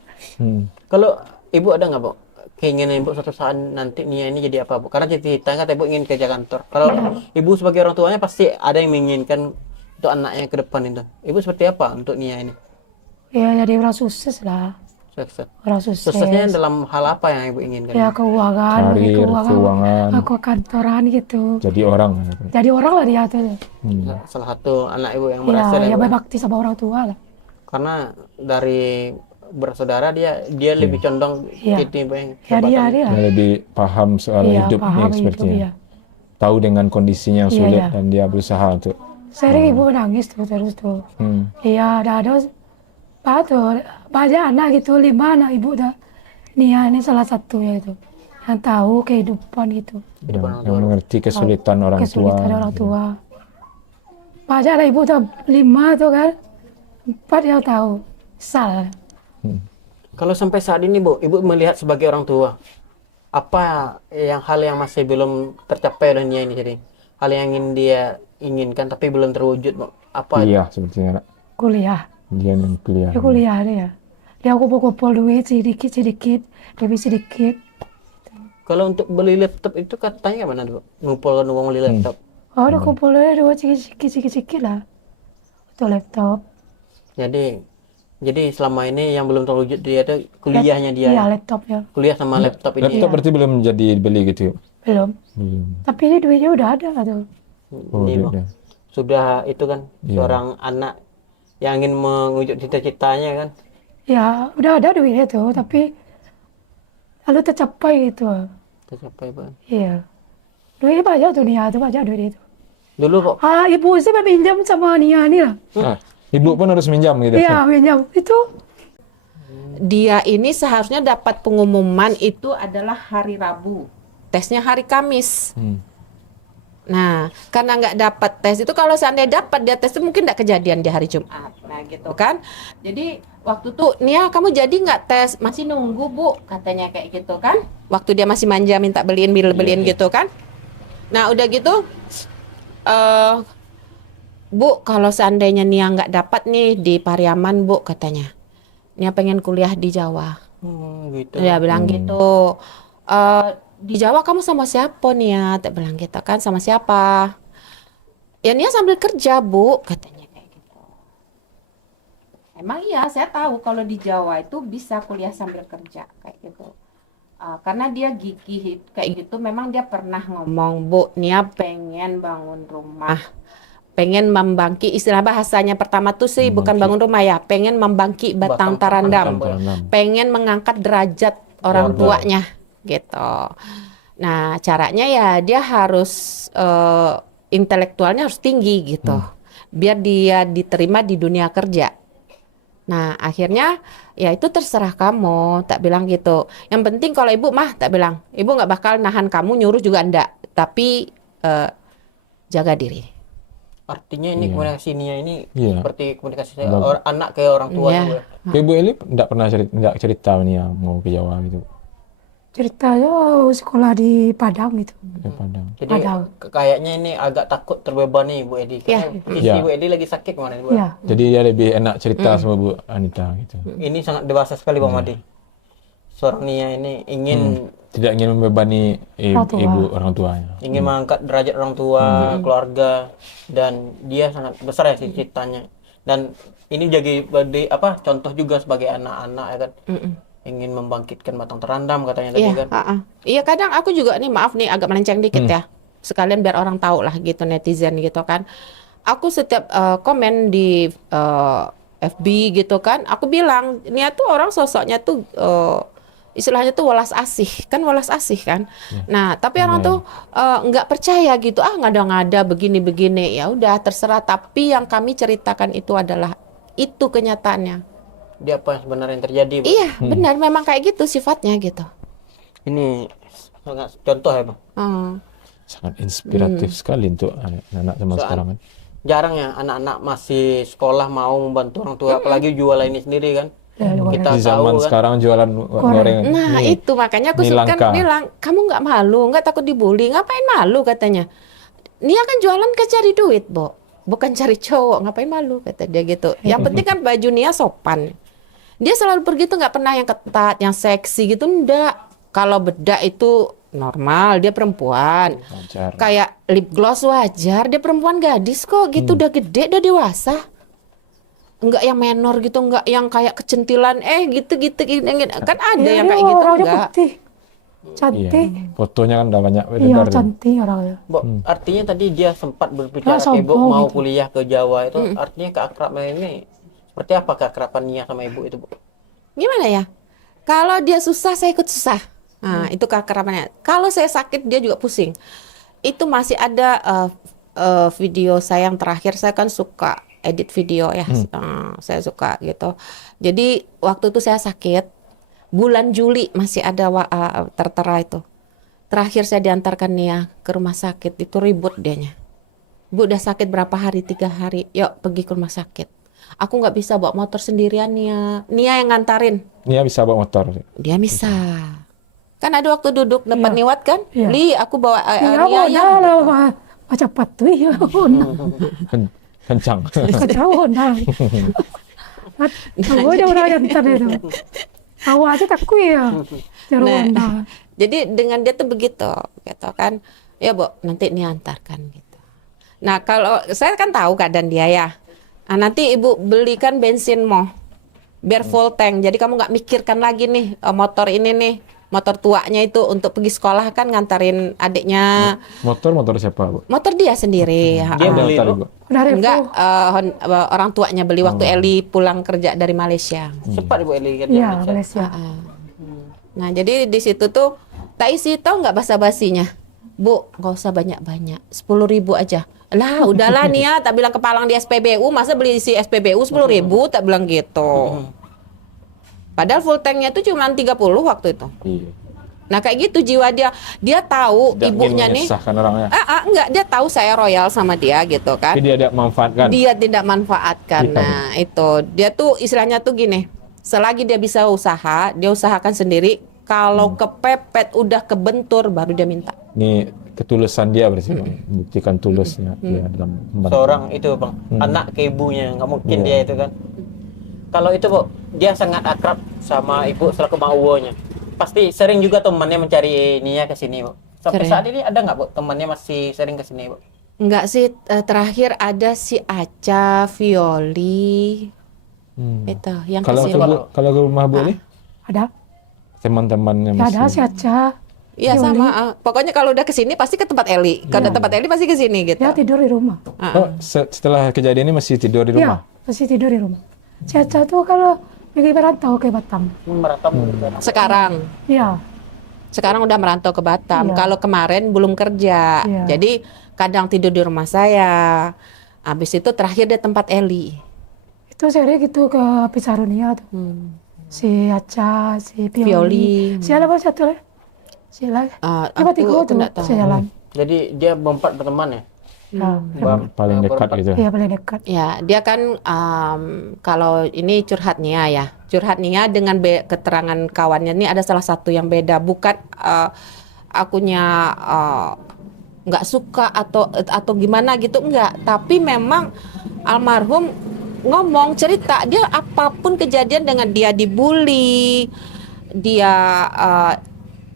Kalau ibu ada nggak Bu keinginan ibu suatu saat nanti Nia ini jadi apa Bu? Karena cerita kan ibu ingin kerja kantor. Kalau ibu sebagai orang tuanya pasti ada yang menginginkan untuk anaknya ke depan itu. Ibu seperti apa untuk Nia ini? Ya jadi orang sukses lah, Sukses. orang sukses. Suksesnya dalam hal apa yang ibu inginkan? Ya keuangan, Karir, keuangan. aku kantoran gitu. Jadi orang. Jadi orang lah dia tuh. Salah satu anak ibu yang Ya, berhasil ya Bu. berbakti sama orang tua lah. Karena dari bersaudara dia lebih condong Iya. gitu ibu yang Ya dia hebat. Dia lebih paham soal Iya, hidupnya paham hidup sepertinya. dia. Tahu dengan kondisinya yang Iya, sulit iya. dan dia berusaha untuk. Sering ibu nangis tuh terus tuh. Hmm. Iya, ada banyak anak gitu, 5 anak ibu dah. Nia ini salah satunya itu yang tahu kehidupan gitu, Yang mengerti kesulitan orang tua. kesulitan orang tua. Banyak lah ibu tuh 5 tuh kan, 4 yang tahu. Salah. Kalau sampai saat ini Bu, ibu melihat sebagai orang tua, apa hal yang masih belum tercapai oleh Nia ini jadi? Hal yang ingin dia inginkan tapi belum terwujud Bu. Apa? Kuliah sepertinya. Nak. Kuliah, Dia yang kuliah. dia kuliah dia. Dia kumpul-kumpul duit sedikit, demi sedikit. Kalau untuk beli laptop itu katanya gimana Bu? Ngumpulkan uang beli laptop. Oh, udah kumpulnya dua sedikit lah. Untuk laptop. Jadi selama ini yang belum terwujud dia itu kuliahnya dia. Iya, laptop ya. Kuliah sama laptop ini. Laptop berarti belum jadi beli gitu. Belum. Belum. Tapi ini duitnya udah ada tuh. Oh, Ini, Bu. dia. Sudah itu kan Iya. seorang anak yang ingin mewujud cita-citanya kan. Ya, udah ada duitnya tuh, tapi lalu tercapai gitu. Tercapai Bu. Iya. Duitnya banyak tuh Nia tuh, banyak duit itu. Dulu kok Ibu sih meminjam sama Nia nih lah. Ah, ibu pun harus minjam gitu. Iya, minjam. Itu Dia ini seharusnya dapat pengumuman itu adalah hari Rabu. Tesnya hari Kamis. Nah, karena nggak dapat tes itu, kalau seandainya dapat dia tes itu mungkin nggak kejadian di hari Jumat. Nah, gitu kan. Jadi waktu tuh, Nia kamu jadi nggak tes? Masih nunggu Bu, katanya kayak gitu kan. Waktu dia masih manja minta beliin gitu kan. Nah, udah gitu, Bu, kalau seandainya Nia nggak dapat nih di Pariaman Bu, katanya. Nia pengen kuliah di Jawa. gitu. Dia bilang gitu. Di Jawa kamu sama siapa Nia? Tak bilang gitu kan, sama siapa? Ya Nia sambil kerja Bu, katanya kayak gitu. Emang iya, saya tahu kalau di Jawa itu bisa kuliah sambil kerja kayak gitu. Karena dia gigih kayak gitu, memang dia pernah ngomong, Bu, Nia pengen bangun rumah. Pengen membangkit, istilah bahasanya pertama tuh sih bukan bangun rumah ya, pengen membangkit batang tarandam. Pengen mengangkat derajat orang tuanya gitu. Nah, caranya ya dia harus intelektualnya harus tinggi gitu. Biar dia diterima di dunia kerja. Nah, akhirnya ya itu terserah kamu, tak bilang gitu. Yang penting kalau ibu mah tak bilang, ibu nggak bakal nahan kamu, nyuruh juga enggak, tapi jaga diri. Artinya ini komunikasi Nia ini Iya. seperti komunikasi anak ke orang tua Iya. gitu ya. Kayak Bu Eli enggak pernah cerita nih ya mau ke Jawa gitu. ceritanya sekolah di Padang gitu. Ke Padang. Jadi Padang. kayaknya ini agak takut terbebani Bu Edi. Iya. Karena posisi Iya. Bu Edi lagi sakit kemarin Bu. Iya. Jadi dia lebih enak cerita sama Bu Anita gitu. Ini sangat dewasa sekali Bang Madi. Seorang Nia ini ingin Tidak ingin membebani Orang tua. ibu orang tuanya. ingin mengangkat derajat orang tua, keluarga, dan dia sangat besar ya cita-citanya. Dan ini jadi contoh juga sebagai anak-anak ya kan. Ingin membangkitkan batang terandam katanya tadi Iya, kan. Iya kadang aku juga nih maaf nih agak melenceng dikit ya. Sekalian biar orang tahu lah gitu netizen gitu kan. Aku setiap komen di FB gitu kan. Aku bilang, Nia tuh orang sosoknya tuh istilahnya tuh welas asih kan. Nah, tapi orang tuh nggak percaya gitu, ngada-ngada begini-begini. Ya udah terserah. Tapi yang kami ceritakan itu adalah itu kenyataannya. Dia apa yang sebenarnya yang terjadi, Bu? Iya, benar. Memang kayak gitu sifatnya gitu. Ini sangat contoh ya, Bang. Sangat inspiratif sekali untuk anak-anak zaman sekarang kan. Jarang ya anak-anak masih sekolah mau membantu orang tua, apalagi jualan ini sendiri kan. Kita Di zaman tahu kan. sekarang jualan gorengan. Nah, Nih, itu makanya aku ini kan langka. bilang, kamu nggak malu, nggak takut dibully, ngapain malu katanya. Nia kan jualan ke cari duit, Bo. Bukan cari cowok, ngapain malu kata dia gitu. Yang penting kan baju Nia sopan. Dia selalu pergi tuh nggak pernah yang ketat, yang seksi gitu, enggak. Kalau bedak itu normal, dia perempuan. Wajar. Kayak lip gloss wajar, dia perempuan gadis kok gitu, udah gede, udah dewasa. Enggak yang menor gitu, enggak yang kayak kecentilan, gitu-gitu. Kan ada yang kayak gitu, orangnya enggak. putih, Iya. cantik. Fotonya kan udah banyak Iya, beredar. nih. cantik orangnya. Bu, artinya tadi dia sempat berbicara Ya, ke Ibu sombong mau gitu. kuliah ke Jawa itu artinya keakraban ini seperti apa keakraban Nia sama Ibu itu, Bu? Gimana ya? Kalau dia susah, saya ikut susah. Nah, itu keakrabannya. Kalau saya sakit, dia juga pusing. Itu masih ada video saya yang terakhir, saya kan suka edit video ya. Saya suka gitu. Jadi waktu itu saya sakit, bulan Juli masih ada tertera itu. Terakhir saya diantarkan Nia ke rumah sakit, itu ribut dianya. Bu, udah sakit berapa hari? 3 hari. Yuk pergi ke rumah sakit. Aku nggak bisa bawa motor sendirian, Nia. Nia yang ngantarin. Nia bisa bawa motor. Dia bisa. Kan ada waktu duduk depan Niwat kan? Iya. Li, aku bawa Iya, Nia ya. lah, cepat tuh ya, Kencang. kacau nah. Aku aja udah ntar itu. Awal aja takut ya, jarum nah. Jadi dengan dia tuh begitu, gitu kan? Ya, Bu, nanti Nia antarkan gitu. Nah, kalau saya kan tahu keadaan dia ya. Nah, nanti Ibu belikan bensin biar full tank. Jadi kamu nggak mikirkan lagi nih motor ini nih, motor tuanya itu untuk pergi sekolah kan ngantarin adiknya. Motor siapa, Bu? Motor dia sendiri. Dia beli Tadi, itu Bu. Dari Enggak, orang tuanya beli waktu Eli pulang kerja dari Malaysia. cepat Ibu Eli kan Iya, dia Malaysia. Nah, jadi di situ tuh tak isi, tahu nggak basa-basinya? Bu, nggak usah banyak-banyak, 10.000 aja. Lah, udahlah Nia, tak bilang kepalang di SPBU, masa beli si SPBU 10.000, tak bilang gitu. Padahal full tanknya itu cuma 30 waktu itu. Iya. Nah, kayak gitu jiwa dia. Dia tahu Tidak ibunya ingin nih. menyusahkan orangnya. Enggak, dia tahu saya royal sama dia gitu kan. Tapi dia tidak manfaatkan. Dia tidak manfaatkan. Iya. Nah, itu dia tuh istilahnya tuh gini. Selagi dia bisa usaha, dia usahakan sendiri. Kalau kepepet udah kebentur baru dia minta. Ini ketulusan dia berarti, Bang. Buktikan tulusnya dia dalam membantu. seorang itu, Bang, anak ke ibunya, nggak mungkin dia itu kan. Kalau itu, Bu, dia sangat akrab sama Ibu selaku mauwonya. Pasti sering juga temannya mencari Nia ke sini, Bu. Sampai Sering. saat ini ada nggak, Bu, temannya masih sering ke sini, Bu? Enggak sih, terakhir ada si Aca, Violi, itu yang Kalau kesini. ke Bu, kalau ke rumah Bu nih, Ada, teman-temannya ya ada masih. si Aca. Iya sama, pokoknya kalau udah kesini pasti ke tempat Eli. Kalau udah tempat Eli pasti ke sini gitu. Dia tidur di rumah. Oh, setelah kejadian ini masih tidur di rumah. Iya, masih tidur di rumah. Si Aca tuh kalau pergi merantau ke Batam. Merantau Sekarang Iya, udah merantau ke Batam. Iya. Kalau kemarin belum kerja, Iya. jadi kadang tidur di rumah saya. Habis itu terakhir di tempat Eli. itu sering gitu ke Pisarunia tuh. Si Aca, si Violi. Violi. Si ada apa satu lagi? Si lagi. Cuma Aku tiga tuh nggak tahu. sejalan. Jadi dia berempat berteman ya? Ya, Paling dekat gitu. iya paling dekat. Ya, dia kan kalau ini curhat Nia ya. Curhat Nia dengan keterangan kawannya ini ada salah satu yang beda. Bukan akunya nggak suka atau gimana gitu, enggak. Tapi memang almarhum ngomong cerita dia apapun kejadian dengan dia dibully, dia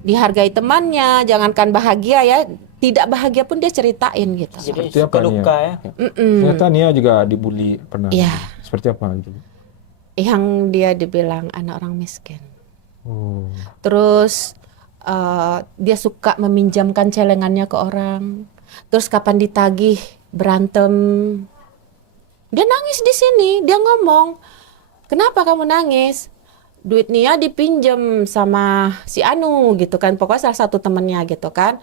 dihargai temannya, jangankan bahagia ya, tidak bahagia pun dia ceritain gitu. Jadi Seperti apa, suka luka Nia? ya? Ternyata Nia juga dibully pernah. Iya. Seperti apa gitu? Yang dia dibilang anak orang miskin. Oh. Terus dia suka meminjamkan celengannya ke orang. Terus kapan ditagih berantem. Dia nangis di sini, dia ngomong, kenapa kamu nangis? Duit Nia dipinjem sama si Anu gitu kan, pokoknya salah satu temennya gitu kan.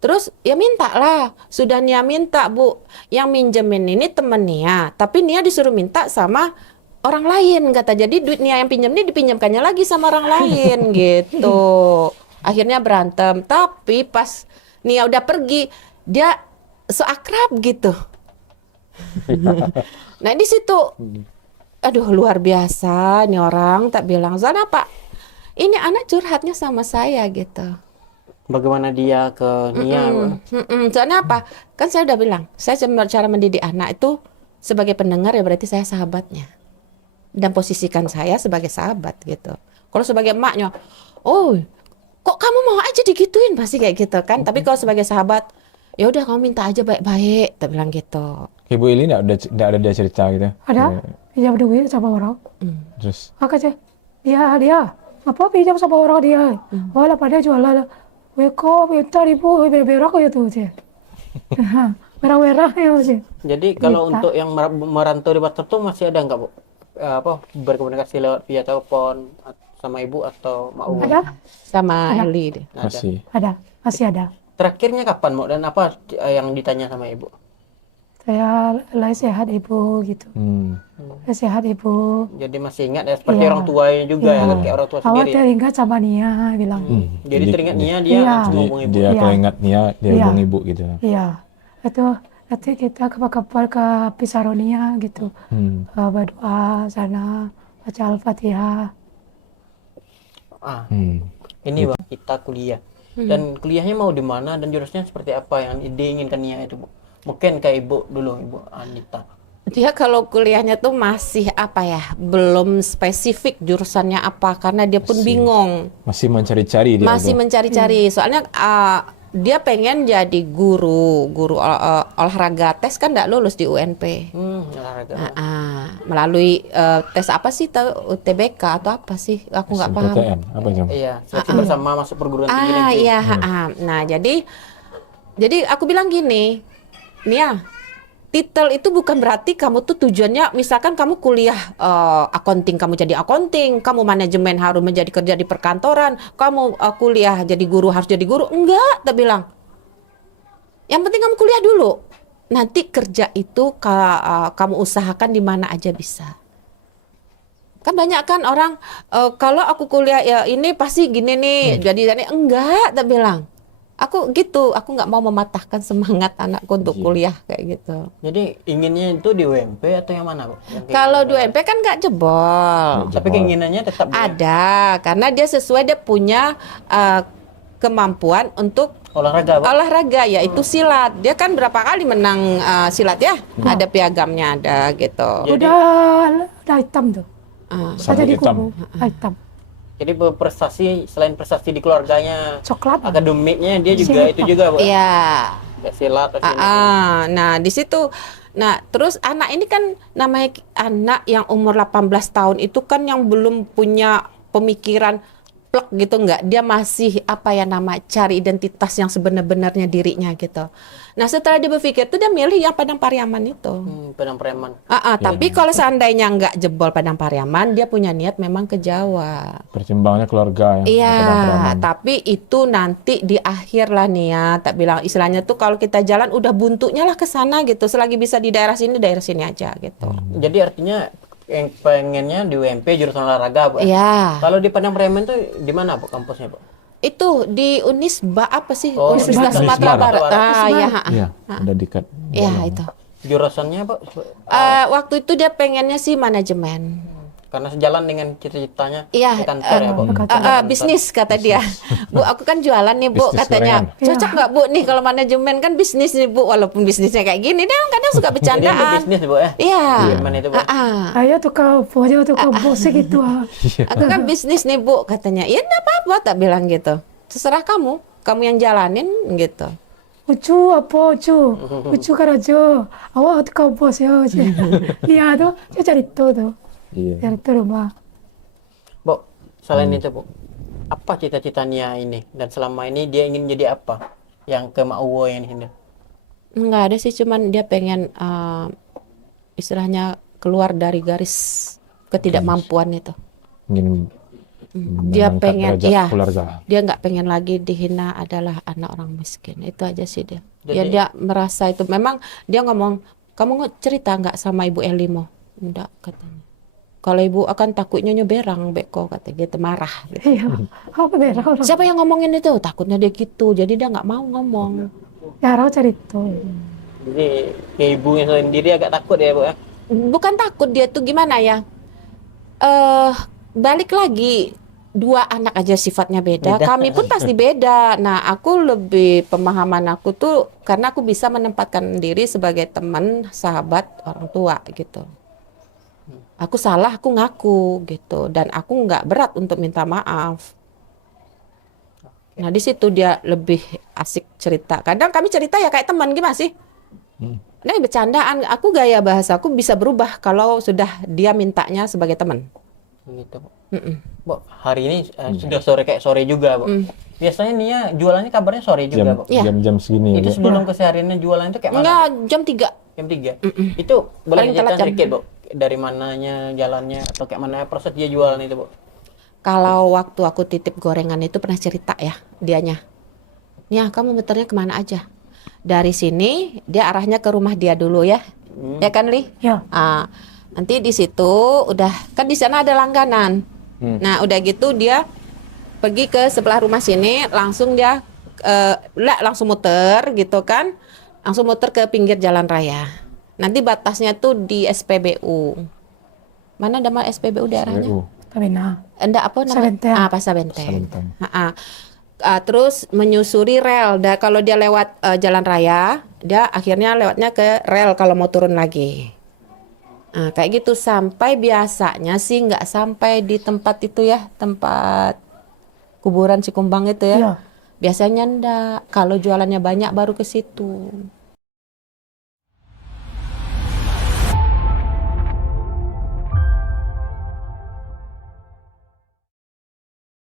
Terus ya minta lah, sudah Nia minta Bu, yang minjemin ini temen Nia, tapi Nia disuruh minta sama orang lain kata. Jadi duit Nia yang pinjam ini dipinjamkannya lagi sama orang lain gitu. Akhirnya berantem, tapi pas Nia udah pergi, dia so akrab gitu. Nah di situ, aduh luar biasa nih orang, tak bilang, soalnya apa? Ini anak curhatnya sama saya gitu. Bagaimana dia ke Nia? Soalnya apa? Kan saya udah bilang, saya cara mendidik anak itu sebagai pendengar ya berarti saya sahabatnya. Dan posisikan saya sebagai sahabat gitu. Kalau sebagai emaknya, oh kok kamu mau aja digituin pasti kayak gitu kan. Tapi kalau sebagai sahabat, ya udah kamu minta aja baik-baik, tak bilang gitu. Ibu Ili nggak ada dia cerita gitu? Ada pinjam duit sama orang. Terus? Makanya dia apa pinjam sama orang dia. Wala pada jualan. Weko minta ribu berak gitu sih. Merah-merah ya sih. Jadi kalau Minta. untuk yang merantau di Batam tuh masih ada nggak Bu? Apa berkomunikasi lewat via telepon sama ibu atau Mak Uwo? Ada? Sama Ada. Eli deh. Ada. Masih. Ada, masih ada. Terakhirnya kapan Mak, dan apa yang ditanya sama ibu? Saya lagi sehat ibu gitu. Lagi sehat ibu. Jadi masih ingat ya seperti Iya. orang tuanya juga ya, Iya. kan kayak orang tua Awal sendiri. teringat sama Nia bilang. Jadi teringat Nia dia Iya. langsung hubung ibu. Dia Iya. kalau ingat Nia, dia Iya. hubung ibu gitu. Iya. Itu nanti kita kapal ke Pisaronia gitu. Berdoa sana, baca Al-Fatihah. Ini Bang, kita kuliah. Dan kuliahnya mau di mana dan jurusannya seperti apa yang diinginkan Nia itu Bu? Mungkin kayak ibu dulu, Ibu Anita. Dia kalau kuliahnya tuh masih apa ya, belum spesifik jurusannya apa karena dia pun bingung. Masih mencari-cari dia. Masih tuh. mencari-cari. Soalnya dia pengen jadi guru olahraga, tes kan nggak lulus di UNP. Olahraga. Melalui tes apa sih, UTBK atau apa sih? Aku nggak paham. SNMPTN, apa itu? Iya, seleksi bersama masuk perguruan tinggi negeri. Iya. Nah, jadi aku bilang gini, Nia, titel itu bukan berarti kamu tuh tujuannya, misalkan kamu kuliah accounting, kamu jadi accounting, kamu manajemen harus menjadi kerja di perkantoran, kamu kuliah jadi guru harus jadi guru. Enggak, tak bilang. Yang penting kamu kuliah dulu. Nanti kerja itu kamu usahakan di mana aja bisa. Kan banyak kan orang kalau aku kuliah ya ini pasti gini nih, jadi enggak, tak bilang. Aku gitu, aku nggak mau mematahkan semangat anakku untuk kuliah kayak gitu. Jadi inginnya itu di UMP atau yang mana Bu? Yang kayak Kalau gitu? di UMP kan nggak jebol. Tapi keinginannya tetap di Ada, karena dia sesuai, dia punya kemampuan untuk olahraga Bu. olahraga, yaitu silat. Dia kan berapa kali menang silat ya? Ada piagamnya, ada gitu. Udah hitam tuh. Saja di Sabuk hitam. kubu hitam. Jadi berprestasi, selain prestasi di keluarganya, Coklat. akademiknya dia juga Silat. itu juga Bu. Iya. Kayak silat atau sini. Nah di situ, nah terus anak ini kan namanya anak yang umur 18 tahun itu kan yang belum punya pemikiran plek gitu, enggak, dia masih apa ya nama, cari identitas yang sebenar-benarnya dirinya gitu. Nah setelah dia berpikir tuh dia milih yang Padang Pariaman itu. Padang Preman. Tapi kalau seandainya nggak jebol Padang Pariaman, dia punya niat memang ke Jawa. Pertimbangannya keluarga ya. Iya, Padang Pariaman. tapi itu nanti di akhir lah nih ya, tak bilang istilahnya tuh kalau kita jalan udah buntunya lah ke sana gitu. Selagi bisa di daerah sini aja gitu. Jadi artinya yang pengennya di UMP jurusan olahraga Bu. Iya. Kalau di Padang Preman tuh di mana Bu kampusnya Bu? Itu di Unisba apa sih? Oh, Universitas Unisba. Sumatera Unisba. Barat. Iya, Iya. ada dekat. Iya, itu. Jurusannya Bu? Waktu itu dia pengennya sih manajemen. Karena sejalan dengan cita-citanya Iya, ke kantor ya Bu. bisnis kata dia. Bu, aku kan jualan nih Bu, Bisnis katanya. gorengan. Cocok nggak Bu nih kalau manajemen kan bisnis nih Bu, walaupun bisnisnya kayak gini, dia kadang suka Jadi itu bercandaan. bisnis Bu ya? Iya. Gimana itu Bu? Saya tukang pojok tukang bos gitu. Aku kan bisnis nih Bu, katanya. Iya enggak apa-apa, tak bilang gitu. Terserah kamu yang jalanin gitu. Ucu apa ucu? Ucu karajo. Awak tukang bos ya. Iya tuh, saya cari tuh. Iya. Cari tuh rumah. Bu, selain itu Bu, apa cita-citanya ini? Dan selama ini dia ingin jadi apa? Yang ke Mak Uwo yang ini. Enggak ada sih, cuman dia pengen istilahnya keluar dari garis ketidakmampuan itu. Ingin Dia mengangkat pengen, derajat iya, keluarga. dia nggak pengen lagi dihina adalah anak orang miskin. Itu aja sih dia. Ya Jadi- dia merasa itu. Memang dia ngomong, kamu cerita nggak sama Ibu Elimo? Enggak katanya. Kalau ibu akan takutnya nyeberang beko kata gitu, marah gitu. Iya, apa beda orang? Siapa yang ngomongin itu? Takutnya dia gitu. Jadi dia nggak mau ngomong. Jarang cerita. Jadi ke ibunya sendiri agak takut ya Bu ya. Bukan takut, dia tuh gimana ya? Balik lagi, dua anak aja sifatnya beda. Beda. Kami pun pasti beda. Nah, aku lebih pemahaman aku tuh karena aku bisa menempatkan diri sebagai teman, sahabat orang tua gitu. Aku salah, aku ngaku gitu, dan aku nggak berat untuk minta maaf. Nah, di situ dia lebih asik cerita. Kadang kami cerita ya kayak teman gimana sih? Nah, bercandaan. Aku gaya bahasaku bisa berubah kalau sudah dia mintanya sebagai teman. Gitu Bu. Mm-mm. Bu, hari ini sudah sore kayak sore juga Bu. Biasanya Nia jualannya kabarnya sore juga Bu. Iya. Jam-jam segini ya, Itu Bu. sebelum kesehariannya jualan itu kayak mana? Enggak, jam 3. Jam 3. Itu boleh Paling telat cerita jam. sedikit Bu. Dari mananya jalannya atau kayak mana proses dia jualan itu Bu? Kalau waktu aku titip gorengan itu pernah cerita ya dianya. Nia, kamu muternya kemana aja? Dari sini dia arahnya ke rumah dia dulu ya. Ya kan, Li? Ya, Nanti di situ udah kan di sana ada langganan. Nah, udah gitu dia pergi ke sebelah rumah sini, langsung dia langsung muter gitu kan. Langsung muter ke pinggir jalan raya. Nanti batasnya tuh di SPBU. Mana nama SPBU daerahnya? SPBU. tapi nah, Enggak apa namanya? Sabenteng. Pasar Benteng. Sabenteng. Terus menyusuri rel. Kalau dia lewat jalan raya, dia akhirnya lewatnya ke rel kalau mau turun lagi. Kayak gitu sampai biasanya sih nggak sampai di tempat itu ya, tempat kuburan Cikumbang itu ya. Iya. Biasanya ndak. Kalau jualannya banyak baru ke situ.